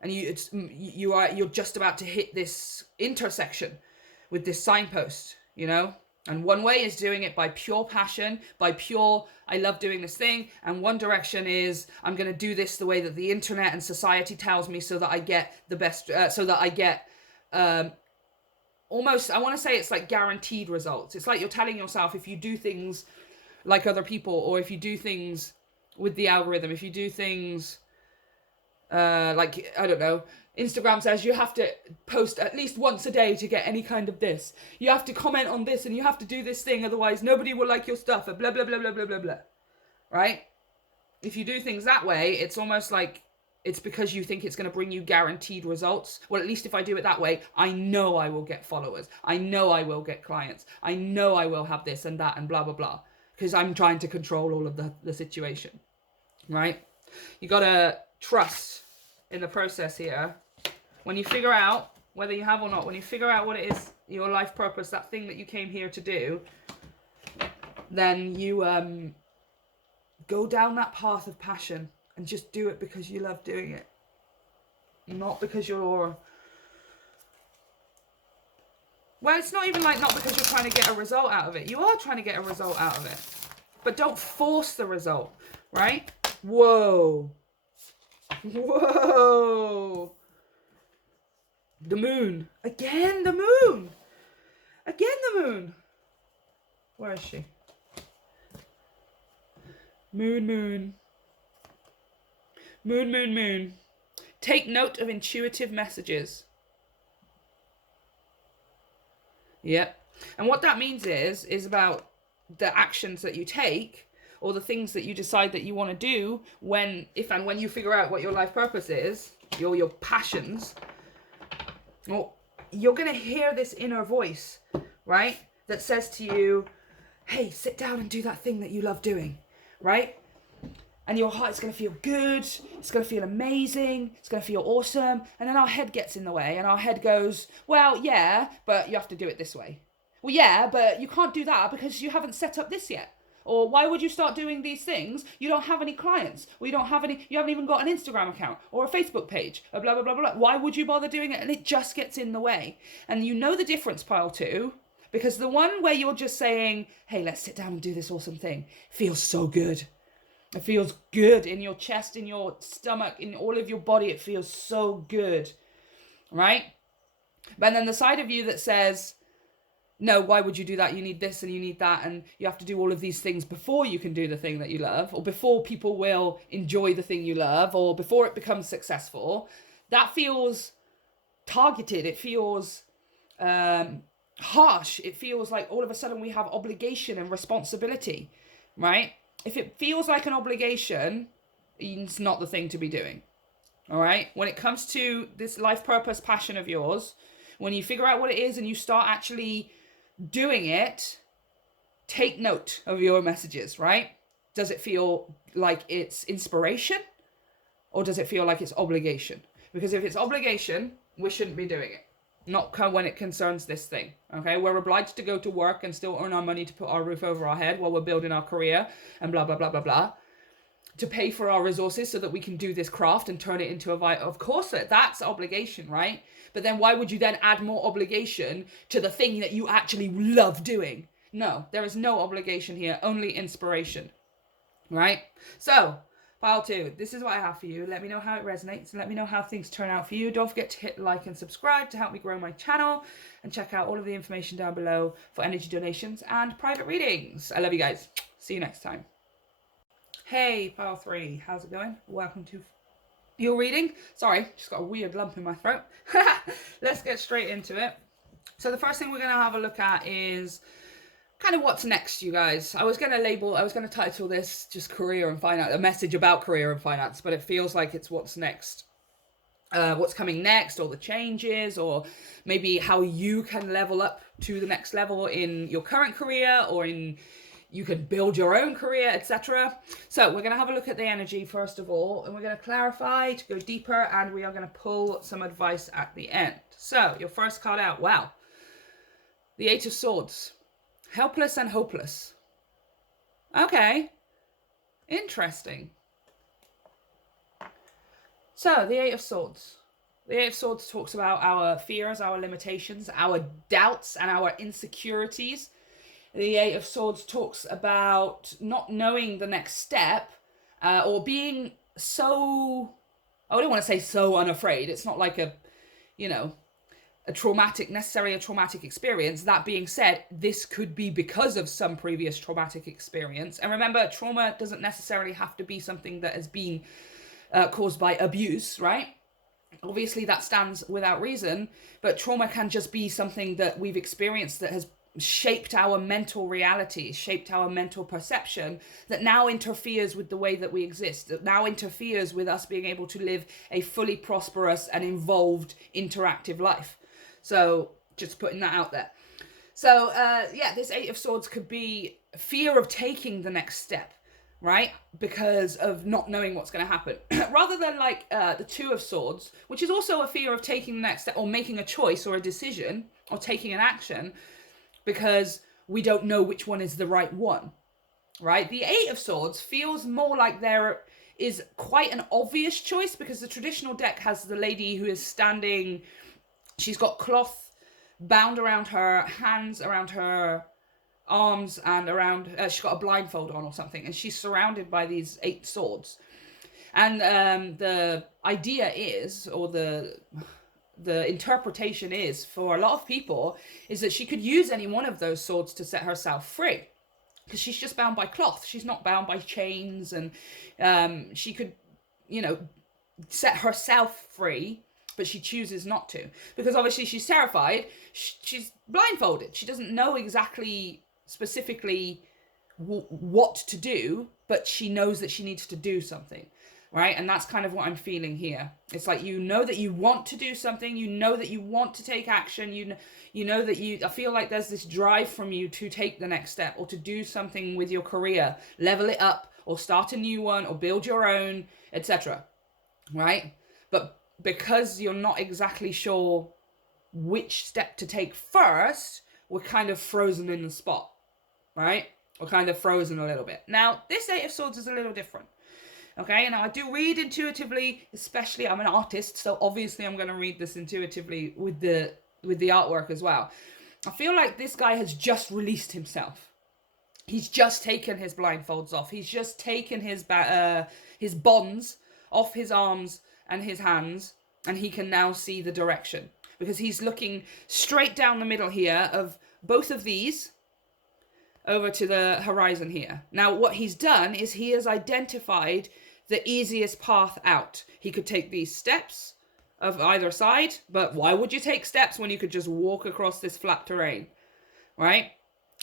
And you're just about to hit this intersection with this signpost, you know? And one way is doing it by pure passion, by pure, I love doing this thing. And one direction is, I'm going to do this the way that the internet and society tells me so that I get the best, so that I get almost, I want to say it's like guaranteed results. It's like you're telling yourself if you do things like other people, or if you do things with the algorithm, if you do things... like, I don't know, Instagram says you have to post at least once a day to get any kind of this. You have to comment on this and you have to do this thing, otherwise nobody will like your stuff, blah, blah, blah, blah, blah, blah, blah. Right? If you do things that way, it's almost like it's because you think it's going to bring you guaranteed results. Well, at least if I do it that way, I know I will get followers. I know I will get clients. I know I will have this and that and blah, blah, blah. Because I'm trying to control all of the situation. Right? You got to trust in the process here. When you figure out whether you have or not, when you figure out what it is, your life purpose, that thing that you came here to do, then you go down that path of passion and just do it because you love doing it, not because you're, well, it's not even like not because you're trying to get a result out of it. You are trying to get a result out of it, but don't force the result, right? Whoa. The moon. Again, the moon. Again, the moon. Where is she? Moon. Moon. Take note of intuitive messages. Yep. And what that means is about the actions that you take, or the things that you decide that you want to do when you figure out what your life purpose is, your passions. Well, you're going to hear this inner voice, right? That says to you, hey, sit down and do that thing that you love doing, right? And your heart's going to feel good. It's going to feel amazing. It's going to feel awesome. And then our head gets in the way and our head goes, well, yeah, but you have to do it this way. Well, yeah, but you can't do that because you haven't set up this yet. Or why would you start doing these things? You don't have any clients. Or you haven't even got an Instagram account or a Facebook page, or blah, blah, blah, blah. Why would you bother doing it? And it just gets in the way. And you know the difference, pile two, because the one where you're just saying, hey, let's sit down and do this awesome thing, feels so good. It feels good in your chest, in your stomach, in all of your body. It feels so good, right? But then the side of you that says, no, why would you do that? You need this and you need that, and you have to do all of these things before you can do the thing that you love, or before people will enjoy the thing you love, or before it becomes successful. That feels targeted. It feels harsh. It feels like all of a sudden we have obligation and responsibility, right? If it feels like an obligation, it's not the thing to be doing, all right? When it comes to this life purpose passion of yours, when you figure out what it is and you start actually doing it, take note of your messages, right? Does it feel like it's inspiration, or does it feel like it's obligation? Because if it's obligation, we shouldn't be doing it. Not when it concerns this thing, okay? We're obliged to go to work and still earn our money to put our roof over our head while we're building our career and blah, blah, blah, blah, blah. To pay for our resources so that we can do this craft and turn it into of course, that's obligation, right? But then why would you then add more obligation to the thing that you actually love doing? No, there is no obligation here, only inspiration, right? So Pile 2, this is what I have for you. Let me know how it resonates and let me know how things turn out for you. Don't forget to hit like and subscribe to help me grow my channel, and check out all of the information down below for energy donations and private readings. I love you guys. See you next time. Hey, Pile 3, how's it going? Welcome to your reading. Sorry, just got a weird lump in my throat. Let's get straight into it. So the first thing we're going to have a look at is kind of what's next, you guys. I was going to title this just career and finance, a message about career and finance, but it feels like it's what's next, what's coming next, or the changes, or maybe how you can level up to the next level in your current career, or you can build your own career, etc. So we're going to have a look at the energy first of all, and we're going to clarify to go deeper, and we are going to pull some advice at the end. So your first card out, wow, the 8 of Swords. Helpless and hopeless. Okay. Interesting. So, the 8 of Swords. The 8 of Swords talks about our fears, our limitations, our doubts, and our insecurities. The 8 of Swords talks about not knowing the next step, or being so, I wouldn't want to say so unafraid. It's not like a traumatic experience. That being said, this could be because of some previous traumatic experience. And remember, trauma doesn't necessarily have to be something that has been caused by abuse, right? Obviously, that stands without reason, but trauma can just be something that we've experienced that has shaped our mental reality, shaped our mental perception, that now interferes with the way that we exist, that now interferes with us being able to live a fully prosperous and involved, interactive life. So just putting that out there. So this 8 of Swords could be fear of taking the next step, right? Because of not knowing what's going to happen. Rather than like the 2 of Swords, which is also a fear of taking the next step, or making a choice or a decision, or taking an action, because we don't know which one is the right one, right? The 8 of Swords feels more like there is quite an obvious choice, because the traditional deck has the lady who is standing. She's got cloth bound around her hands, around her arms, and around, she's got a blindfold on or something, and she's surrounded by these 8 swords. And the idea is, or the interpretation is, for a lot of people, is that she could use any one of those swords to set herself free, because she's just bound by cloth. She's not bound by chains, and she could, set herself free, but she chooses not to, because obviously she's terrified. She's blindfolded. She doesn't know exactly specifically what to do, but she knows that she needs to do something, right? And that's kind of what I'm feeling here. It's like, you know that you want to do something, you know that you want to take action, you know that I feel like there's this drive from you to take the next step, or to do something with your career, level it up, or start a new one, or build your own, etc., right? But because you're not exactly sure which step to take first, we're kind of frozen in the spot, right? We're kind of frozen a little bit. Now, this 8 of Swords is a little different, okay? Now, I do read intuitively, especially, I'm an artist, so obviously I'm going to read this intuitively with the artwork as well. I feel like this guy has just released himself. He's just taken his blindfolds off. He's just taken his bonds off his arms and his hands, and he can now see the direction, because he's looking straight down the middle here of both of these over to the horizon here. Now, what he's done is he has identified the easiest path out. He could take these steps of either side, but why would you take steps when you could just walk across this flat terrain, right?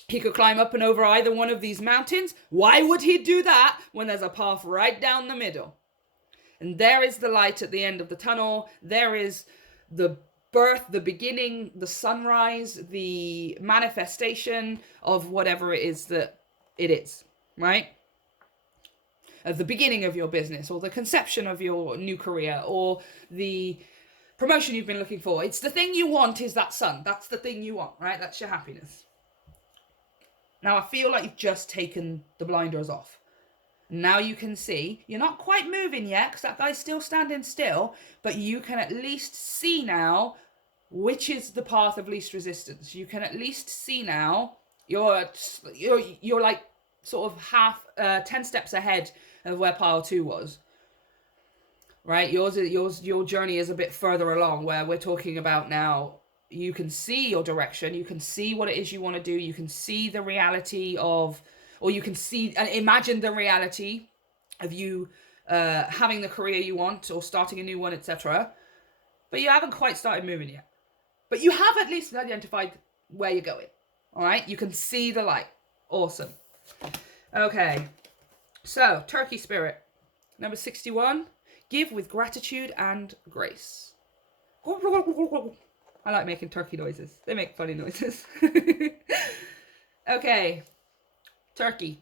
He could climb up and over either one of these mountains. Why would he do that when there's a path right down the middle? And there is the light at the end of the tunnel. There is the birth, the beginning, the sunrise, the manifestation of whatever it is that it is, right? At the beginning of your business, or the conception of your new career, or the promotion you've been looking for. It's the thing you want, is that sun. That's the thing you want, right? That's your happiness. Now, I feel like you've just taken the blinders off. Now you can see, you're not quite moving yet, because that guy's still standing still, but you can at least see now which is the path of least resistance. You can at least see now, you're like sort of 10 steps ahead of where pile 2 was. Right? Your journey is a bit further along, where we're talking about now you can see your direction, you can see what it is you want to do, you can see the reality of, or you can see and imagine the reality of you having the career you want or starting a new one, etc. But you haven't quite started moving yet. But you have at least identified where you're going. All right? You can see the light. Awesome. Okay. So, Turkey Spirit. Number 61. Give with gratitude and grace. I like making turkey noises. They make funny noises. Okay. Turkey.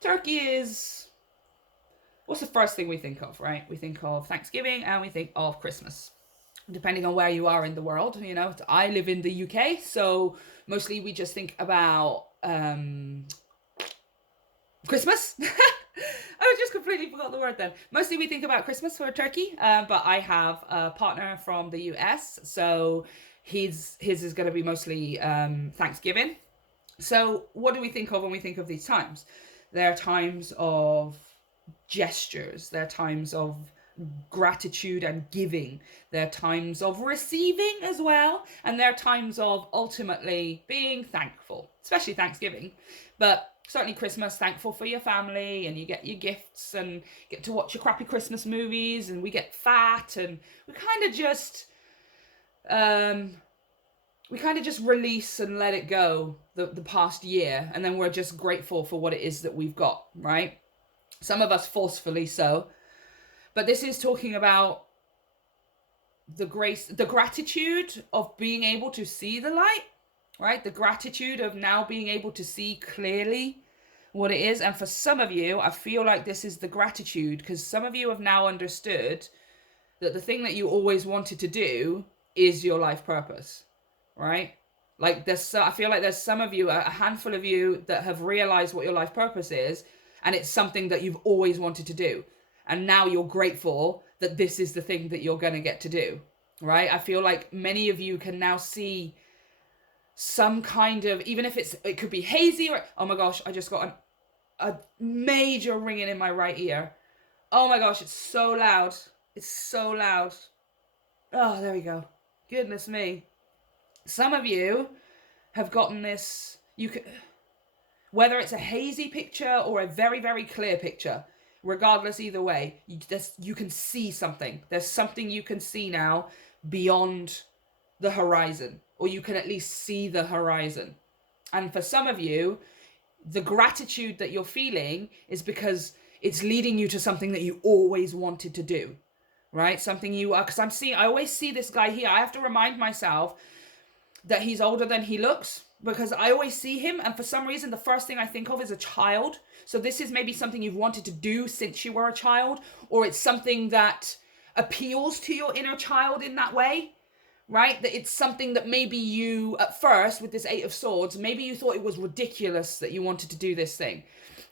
Turkey is... What's the first thing we think of, right? We think of Thanksgiving and we think of Christmas. Depending on where you are in the world, you know. I live in the UK, so mostly we just think about Christmas. I just completely forgot the word then. Mostly we think about Christmas for turkey, but I have a partner from the US, so his is going to be mostly Thanksgiving. So what do we think of when we think of these times? They're times of gestures, they're times of gratitude and giving, they're times of receiving as well, and they're times of ultimately being thankful, especially Thanksgiving, but certainly Christmas, thankful for your family, and you get your gifts and get to watch your crappy Christmas movies, and we get fat, and we kind of just release and let it go the past year, and then we're just grateful for what it is that we've got, right? Some of us forcefully so. But this is talking about the grace, the gratitude of being able to see the light, right? The gratitude of now being able to see clearly what it is. And for some of you, I feel like this is the gratitude, because some of you have now understood that the thing that you always wanted to do is your life purpose, right? Like I feel like there's some of you, a handful of you, that have realized what your life purpose is, and it's something that you've always wanted to do. And now you're grateful that this is the thing that you're going to get to do, right? I feel like many of you can now see some kind of, even if it could be hazy, or, oh my gosh, I just got a major ringing in my right ear. Oh my gosh, it's so loud. It's so loud. Oh, there we go. Goodness me. Some of you have gotten this, whether it's a hazy picture or a very, very clear picture, regardless, either way, you can see something. There's something you can see now beyond the horizon, or you can at least see the horizon. And for some of you, the gratitude that you're feeling is because it's leading you to something that you always wanted to do, right? Something because I always see this guy here. I have to remind myself that he's older than he looks, because I always see him, and for some reason the first thing I think of is a child. So this is maybe something you've wanted to do since you were a child, or it's something that appeals to your inner child in that way, right? That it's something that maybe you, at first, with this 8 of Swords, maybe you thought it was ridiculous that you wanted to do this thing.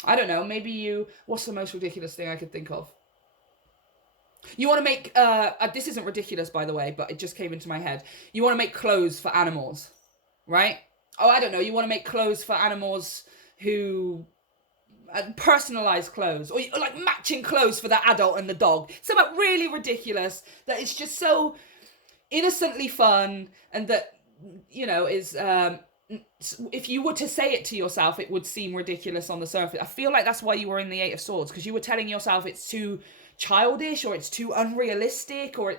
I don't know, maybe what's the most ridiculous thing I could think of? You want to make, this isn't ridiculous, by the way, but it just came into my head. You want to make clothes for animals, right? Oh, I don't know, you want to make clothes for animals who... personalized clothes, or like matching clothes for the adult and the dog. Something really ridiculous that it's just so innocently fun, and that, you know, is if you were to say it to yourself, it would seem ridiculous on the surface. I feel like that's why you were in the 8 of Swords, because you were telling yourself it's too childish, or it's too unrealistic, or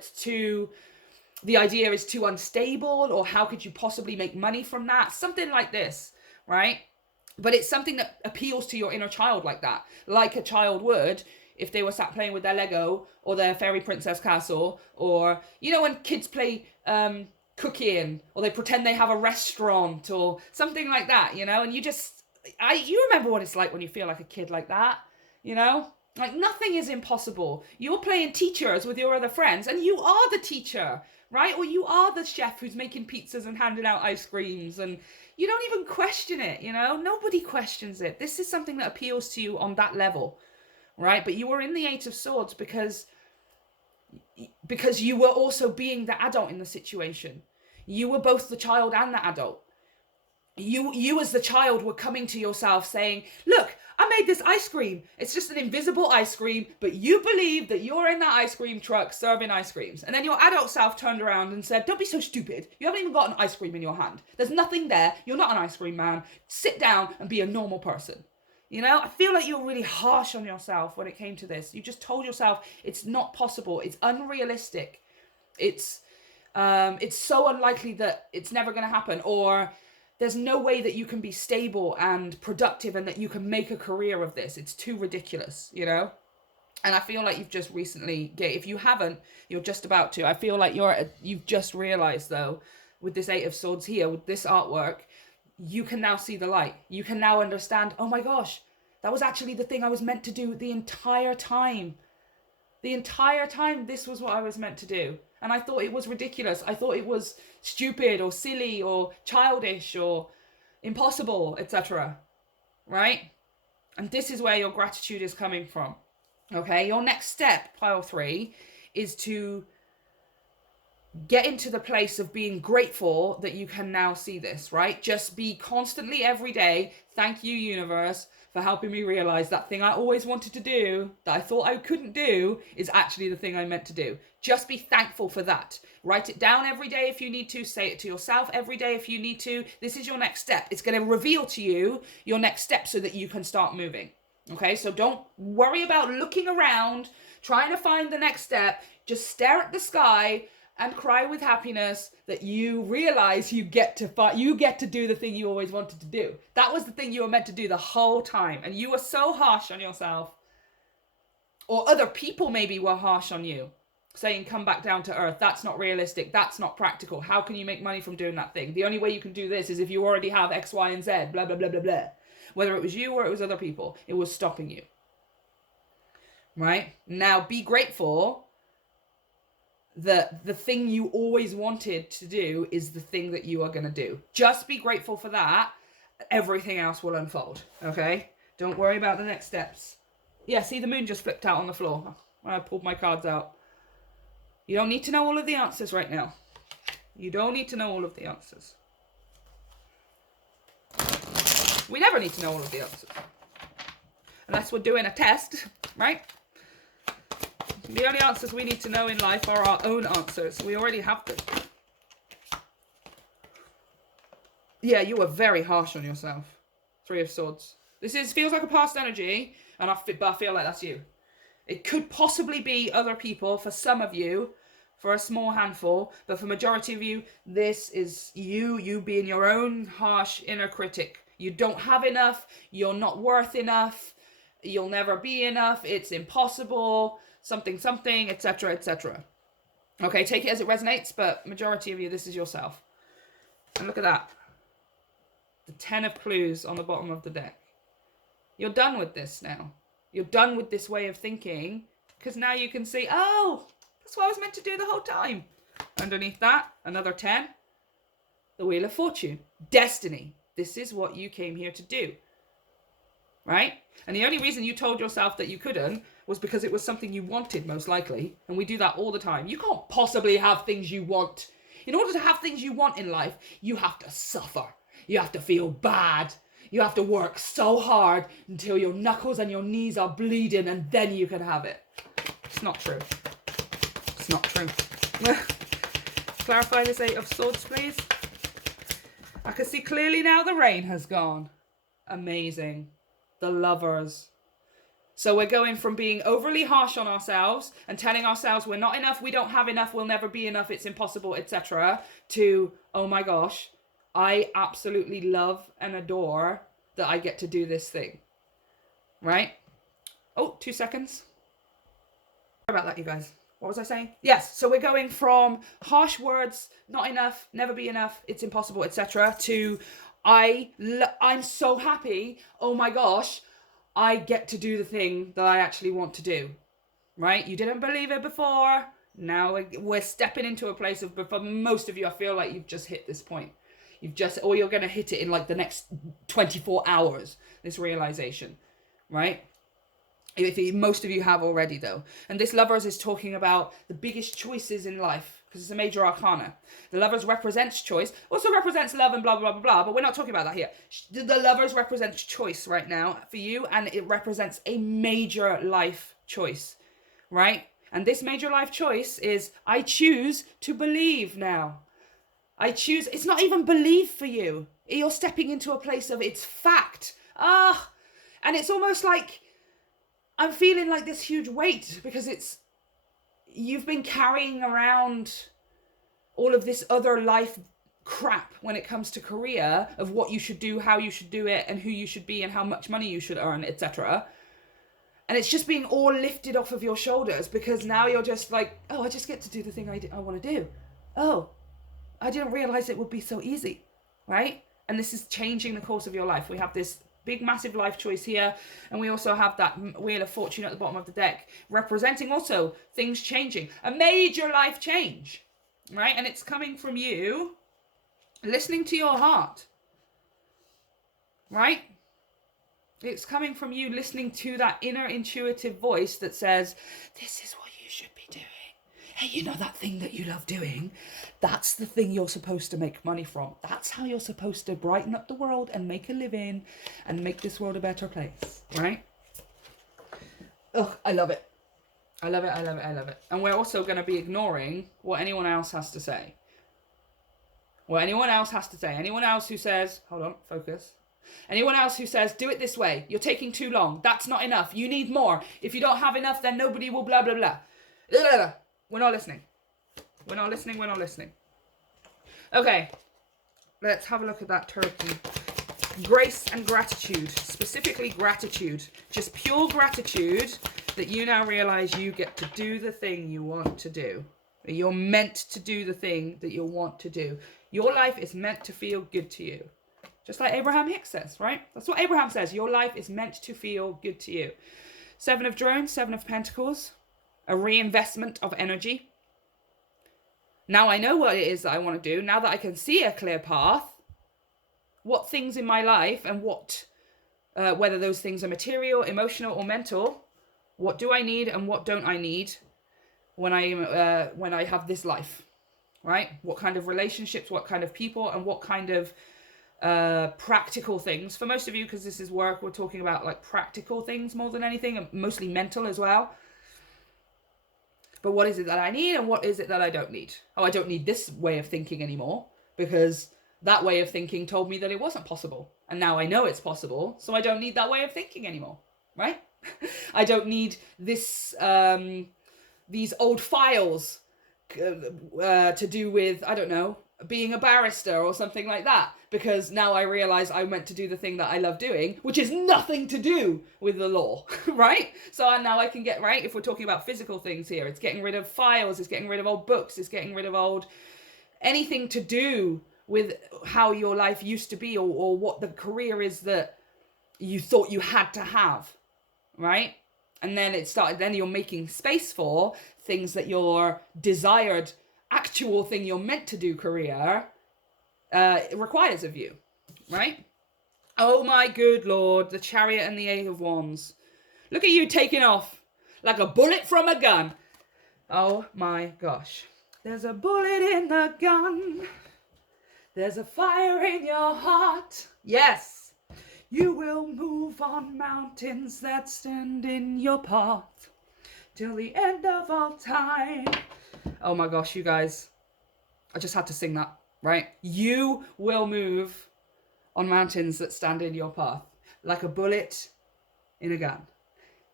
the idea is too unstable, or how could you possibly make money from that? Something like this, right? But it's something that appeals to your inner child like that. Like a child would if they were sat playing with their Lego or their fairy princess castle, or, you know, when kids play cooking, or they pretend they have a restaurant or something like that, you know, and you remember what it's like when you feel like a kid like that, you know? Like, nothing is impossible. You're playing teachers with your other friends, and you are the teacher, right? Or you are the chef who's making pizzas and handing out ice creams, and you don't even question it, you know? Nobody questions it. This is something that appeals to you on that level, right? But you were in the 8 of Swords because you were also being the adult in the situation. You were both the child and the adult. You as the child were coming to yourself saying, look, I made this ice cream. It's just an invisible ice cream, but you believe that you're in that ice cream truck serving ice creams. And then your adult self turned around and said, don't be so stupid. You haven't even got an ice cream in your hand. There's nothing there. You're not an ice cream man. Sit down and be a normal person. You know, I feel like you're really harsh on yourself when it came to this. You just told yourself it's not possible. It's unrealistic. It's so unlikely that it's never going to happen, or there's no way that you can be stable and productive and that you can make a career of this. It's too ridiculous, you know? And I feel like you've just recently, if you haven't, you're just about to. I feel like you've just realized, though, with this Eight of Swords here, with this artwork, you can now see the light. You can now understand, oh my gosh, that was actually the thing I was meant to do the entire time. The entire time, this was what I was meant to do. And I thought it was ridiculous. I thought it was stupid or silly or childish or impossible, etc. Right? And this is where your gratitude is coming from. Okay? Your next step, pile 3, is to get into the place of being grateful that you can now see this, right? Just be constantly every day, thank you, universe, for helping me realize that thing I always wanted to do, that I thought I couldn't do, is actually the thing I meant to do. Just be thankful for that. Write it down every day if you need to. Say it to yourself every day if you need to. This is your next step. It's going to reveal to you your next step so that you can start moving. Okay, so don't worry about looking around, trying to find the next step. Just stare at the sky and cry with happiness that you realize you get to do the thing you always wanted to do. That was the thing you were meant to do the whole time. And you were so harsh on yourself. Or other people maybe were harsh on you, saying, come back down to earth. That's not realistic. That's not practical. How can you make money from doing that thing? The only way you can do this is if you already have X, Y, and Z, blah, blah, blah, blah, blah. Whether it was you or it was other people, it was stopping you. Right? Now, be grateful that the thing you always wanted to do is the thing that you are going to do. Just be grateful for that. Everything else will unfold. Okay? Don't worry about the next steps. Yeah, see, the moon just flipped out on the floor. I pulled my cards out. You don't need to know all of the answers right now. You don't need to know all of the answers. We never need to know all of the answers. Unless we're doing a test, right? The only answers we need to know in life are our own answers. We already have them. Yeah, you were very harsh on yourself. 3 of Swords. This feels like a past energy, but I feel like that's you. It could possibly be other people for some of you, for a small handful, but for majority of you, this is you being your own harsh inner critic. You don't have enough, you're not worth enough, you'll never be enough, it's impossible, something, etc., etc. Okay, take it as it resonates, but majority of you, this is yourself. And look at that. The 10 of Clues on the bottom of the deck. You're done with this now. You're done with this way of thinking, because now you can see, oh, that's what I was meant to do the whole time. Underneath that, another 10. The Wheel of Fortune. Destiny. This is what you came here to do. Right? And the only reason you told yourself that you couldn't was because it was something you wanted, most likely. And we do that all the time. You can't possibly have things you want. In order to have things you want in life, you have to suffer. You have to feel bad. You have to work so hard until your knuckles and your knees are bleeding, and then you can have it. It's not true. It's not true. Clarify this 8 of Swords, please. I can see clearly now the rain has gone. Amazing. The Lovers. So we're going from being overly harsh on ourselves and telling ourselves we're not enough, we don't have enough, we'll never be enough, it's impossible, etc. to, oh my gosh, I absolutely love and adore that I get to do this thing. Right? Oh, 2 seconds. Sorry about that, you guys. What was I saying? Yes, so we're going from harsh words, not enough, never be enough, it's impossible, etc. to I'm so happy, oh my gosh, I get to do the thing that I actually want to do. Right? You didn't believe it before. Now we're stepping into a place of, for most of you, I feel like you've just hit this point. Or you're going to hit it in like the next 24 hours, this realization, right? Most of you have already though. And this Lovers is talking about the biggest choices in life because it's a major arcana. The Lovers represents choice, also represents love and blah, blah, blah, blah, but we're not talking about that here. The Lovers represents choice right now for you, and it represents a major life choice, right? And this major life choice is, I choose to believe now. I choose, it's not even belief for you. You're stepping into a place of it's fact. And it's almost like I'm feeling like this huge weight because you've been carrying around all of this other life crap when it comes to career of what you should do, how you should do it, and who you should be, and how much money you should earn, etc. And it's just being all lifted off of your shoulders because now you're just like, I just get to do the thing I want to do. I didn't realize it would be so easy, right? And this is changing the course of your life. We have this big, massive life choice here. And we also have that Wheel of Fortune at the bottom of the deck, representing also things changing. A major life change, right? And it's coming from you listening to your heart, right? It's coming from you listening to that inner intuitive voice that says, this is what you should be doing. Hey, you know that thing that you love doing? That's the thing you're supposed to make money from. That's how you're supposed to brighten up the world and make a living and make this world a better place, right? I love it. I love it, I love it, I love it. And we're also going to be ignoring what anyone else has to say. What anyone else has to say. Anyone else who says, hold on, focus. Anyone else who says, do it this way. You're taking too long. That's not enough. You need more. If you don't have enough, then nobody will blah, blah, blah. We're not listening. We're not listening. We're not listening. Okay. Let's have a look at that turkey. Grace and gratitude. Specifically gratitude. Just pure gratitude that you now realize you get to do the thing you want to do. You're meant to do the thing that you want to do. Your life is meant to feel good to you. Just like Abraham Hicks says, right? That's what Abraham says. Your life is meant to feel good to you. 7 of Drones, 7 of Pentacles. A reinvestment of energy. Now I know what it is that I want to do. Now that I can see a clear path, what things in my life and what, whether those things are material, emotional, or mental, what do I need and what don't I need when I have this life, right? What kind of relationships, what kind of people, and what kind of practical things. For most of you, because this is work, we're talking about like practical things more than anything, and mostly mental as well. But what is it that I need and what is it that I don't need? I don't need this way of thinking anymore because that way of thinking told me that it wasn't possible. And now I know it's possible, so I don't need that way of thinking anymore, right? I don't need this, these old files to do with, I don't know, being a barrister or something like that, because now I realize I meant to do the thing that I love doing, which is nothing to do with the law, right? So now I can get, right, if we're talking about physical things here, it's getting rid of files, it's getting rid of old books, it's getting rid of old, anything to do with how your life used to be, or what the career is that you thought you had to have, right? And then then you're making space for things that your desired actual thing you're meant to do career requires of you, right? Oh my good Lord, the Chariot and the 8 of Wands. Look at you taking off like a bullet from a gun. Oh my gosh. There's a bullet in the gun. There's a fire in your heart. Yes. You will move on mountains that stand in your path till the end of all time. Oh my gosh, you guys. I just had to sing that, right? You will move on mountains that stand in your path like a bullet in a gun.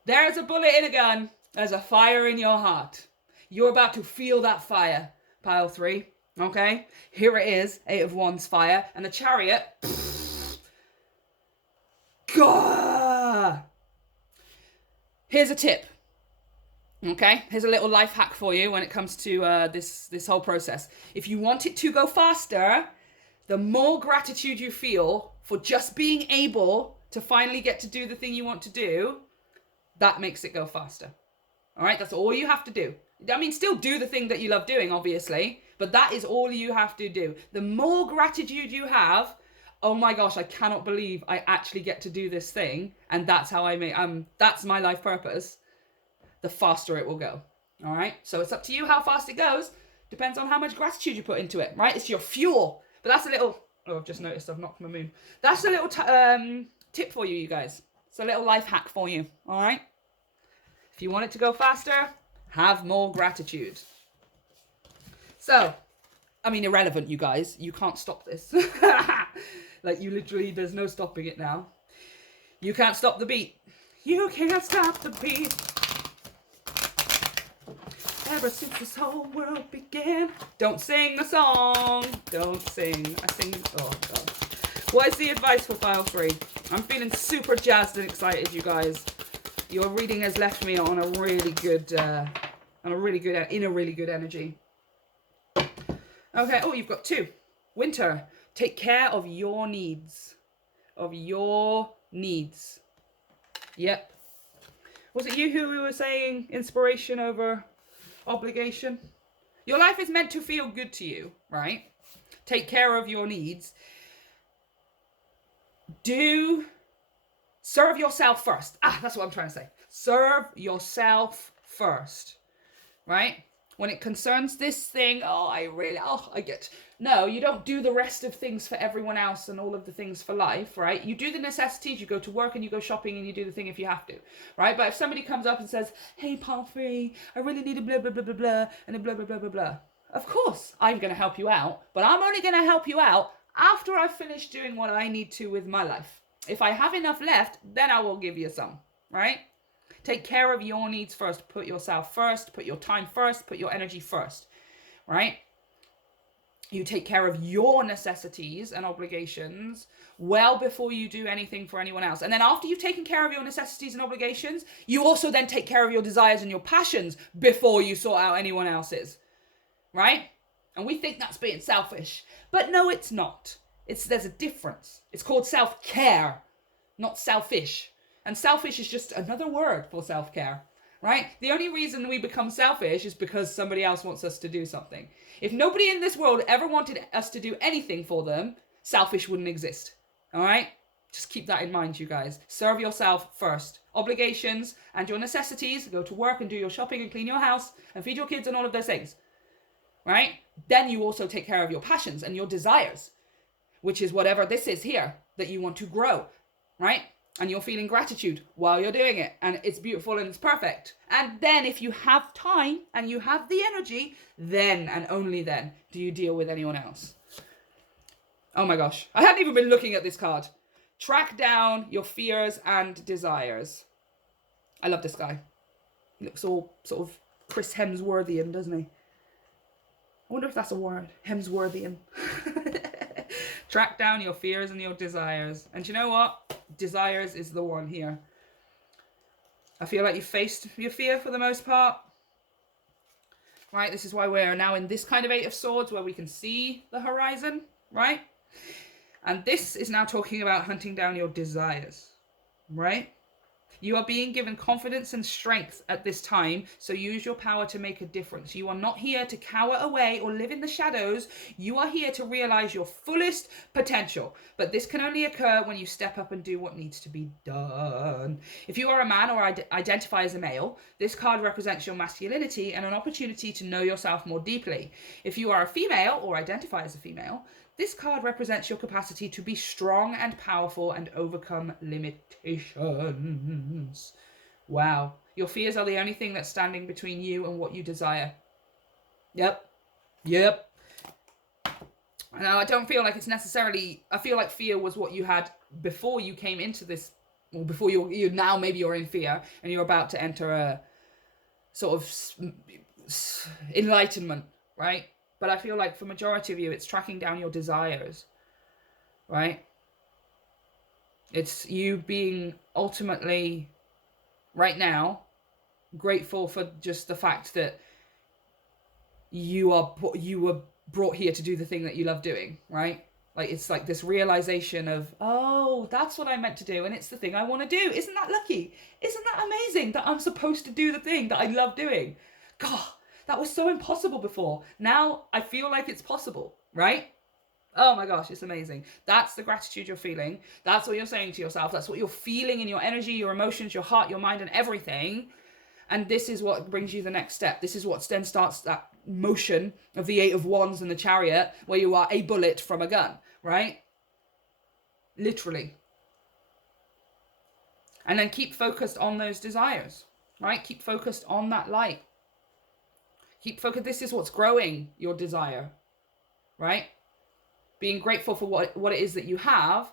There's a bullet in a gun. There's a fire in your heart. You're about to feel that fire, pile 3. Okay? Here it is, 8 of Wands fire. And the Chariot. God! Here's a tip. Okay, here's a little life hack for you when it comes to this whole process. If you want it to go faster, the more gratitude you feel for just being able to finally get to do the thing you want to do, that makes it go faster. All right, that's all you have to do. I mean, still do the thing that you love doing, obviously, but that is all you have to do. The more gratitude you have, oh my gosh, I cannot believe I actually get to do this thing, and that's how that's my life purpose. The faster it will go. All right. So it's up to you how fast it goes. Depends on how much gratitude you put into it, right? It's your fuel. But that's a little, oh, I've just noticed I've knocked my moon. That's a little tip for you guys. It's a little life hack for you, all right? If you want it to go faster, have more gratitude. So, I mean, irrelevant, you guys. You can't stop this. Like, you literally, there's no stopping it now. You can't stop the beat. You can't stop the beat. Ever since this whole world began. Don't sing the song. Don't sing. I sing. Oh, God. What is the advice for file 3? I'm feeling super jazzed and excited, you guys. Your reading has left me on a really good, in a really good energy. Okay. Oh, you've got 2. Winter. Take care of your needs. Of your needs. Yep. Was it you who were saying inspiration over obligation? Your life is meant to feel good to you, right? Take care of your needs. Serve yourself first. That's what I'm trying to say. Serve yourself first, right? When it concerns this thing, no, you don't do the rest of things for everyone else and all of the things for life, right? You do the necessities, you go to work and you go shopping and you do the thing if you have to, right? But if somebody comes up and says, hey, Paul Free, I really need a blah, blah, blah, blah, blah, and a blah, blah, blah, blah, blah. Of course, I'm going to help you out, but I'm only going to help you out after I've finished doing what I need to with my life. If I have enough left, then I will give you some, right? Take care of your needs first. Put yourself first. Put your time first. Put your energy first, right? You take care of your necessities and obligations well before you do anything for anyone else. And then after you've taken care of your necessities and obligations, you also then take care of your desires and your passions before you sort out anyone else's, right? And we think that's being selfish. But no, it's not. There's a difference. It's called self-care, not selfish. And selfish is just another word for self-care, right? The only reason we become selfish is because somebody else wants us to do something. If nobody in this world ever wanted us to do anything for them, selfish wouldn't exist, all right? Just keep that in mind, you guys. Serve yourself first. Obligations and your necessities, go to work and do your shopping and clean your house and feed your kids and all of those things, right? Then you also take care of your passions and your desires, which is whatever this is here that you want to grow, right? And you're feeling gratitude while you're doing it. And it's beautiful and it's perfect. And then if you have time and you have the energy, then and only then do you deal with anyone else. Oh my gosh. I hadn't even been looking at this card. Track down your fears and desires. I love this guy. He looks all sort of Chris Hemsworthian, doesn't he? I wonder if that's a word. Hemsworthian. Track down your fears and your desires. And you know what? Desires is the one here. I feel like you faced your fear for the most part. Right? This is why we're now in this kind of 8 of Swords where we can see the horizon. Right? And this is now talking about hunting down your desires. Right? You are being given confidence and strength at this time, so use your power to make a difference. You are not here to cower away or live in the shadows. You are here to realize your fullest potential. But this can only occur when you step up and do what needs to be done. If you are a man or identify as a male, this card represents your masculinity and an opportunity to know yourself more deeply. If you are a female or identify as a female, this card represents your capacity to be strong and powerful and overcome limitations. Wow. Your fears are the only thing that's standing between you and what you desire. Yep. Now, I don't feel like it's necessarily... I feel like fear was what you had before you came into this... Or before you now maybe you're in fear and you're about to enter a sort of enlightenment, right? But I feel like for majority of you, it's tracking down your desires, right? It's you being ultimately, right now, grateful for just the fact that you were brought here to do the thing that you love doing, right? Like, it's like this realization of, oh, that's what I meant to do, and it's the thing I want to do. Isn't that lucky? Isn't that amazing that I'm supposed to do the thing that I love doing? God. That was so impossible before. Now I feel like it's possible, right? Oh my gosh, it's amazing. That's the gratitude you're feeling. That's what you're saying to yourself. That's what you're feeling in your energy, your emotions, your heart, your mind, and everything. And this is what brings you the next step. This is what then starts that motion of the 8 of Wands and the Chariot, where you are a bullet from a gun, right? Literally. And then keep focused on those desires, right? Keep focused on that light. Keep focused. This is what's growing your desire, right? Being grateful for what it is that you have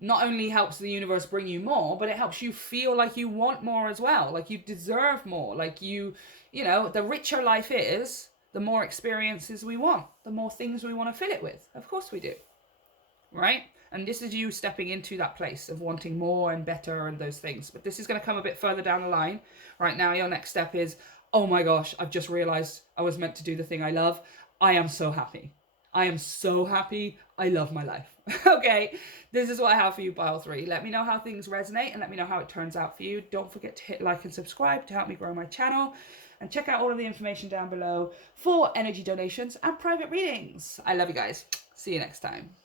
not only helps the universe bring you more, but it helps you feel like you want more as well, like you deserve more, like you know, the richer life is, the more experiences we want, the more things we want to fill it with. Of course we do, right? And this is you stepping into that place of wanting more and better and those things. But this is going to come a bit further down the line. Right now, your next step is, oh my gosh, I've just realized I was meant to do the thing I love. I am so happy. I am so happy. I love my life. Okay, this is what I have for you, pile 3. Let me know how things resonate and let me know how it turns out for you. Don't forget to hit like and subscribe to help me grow my channel. And check out all of the information down below for energy donations and private readings. I love you guys. See you next time.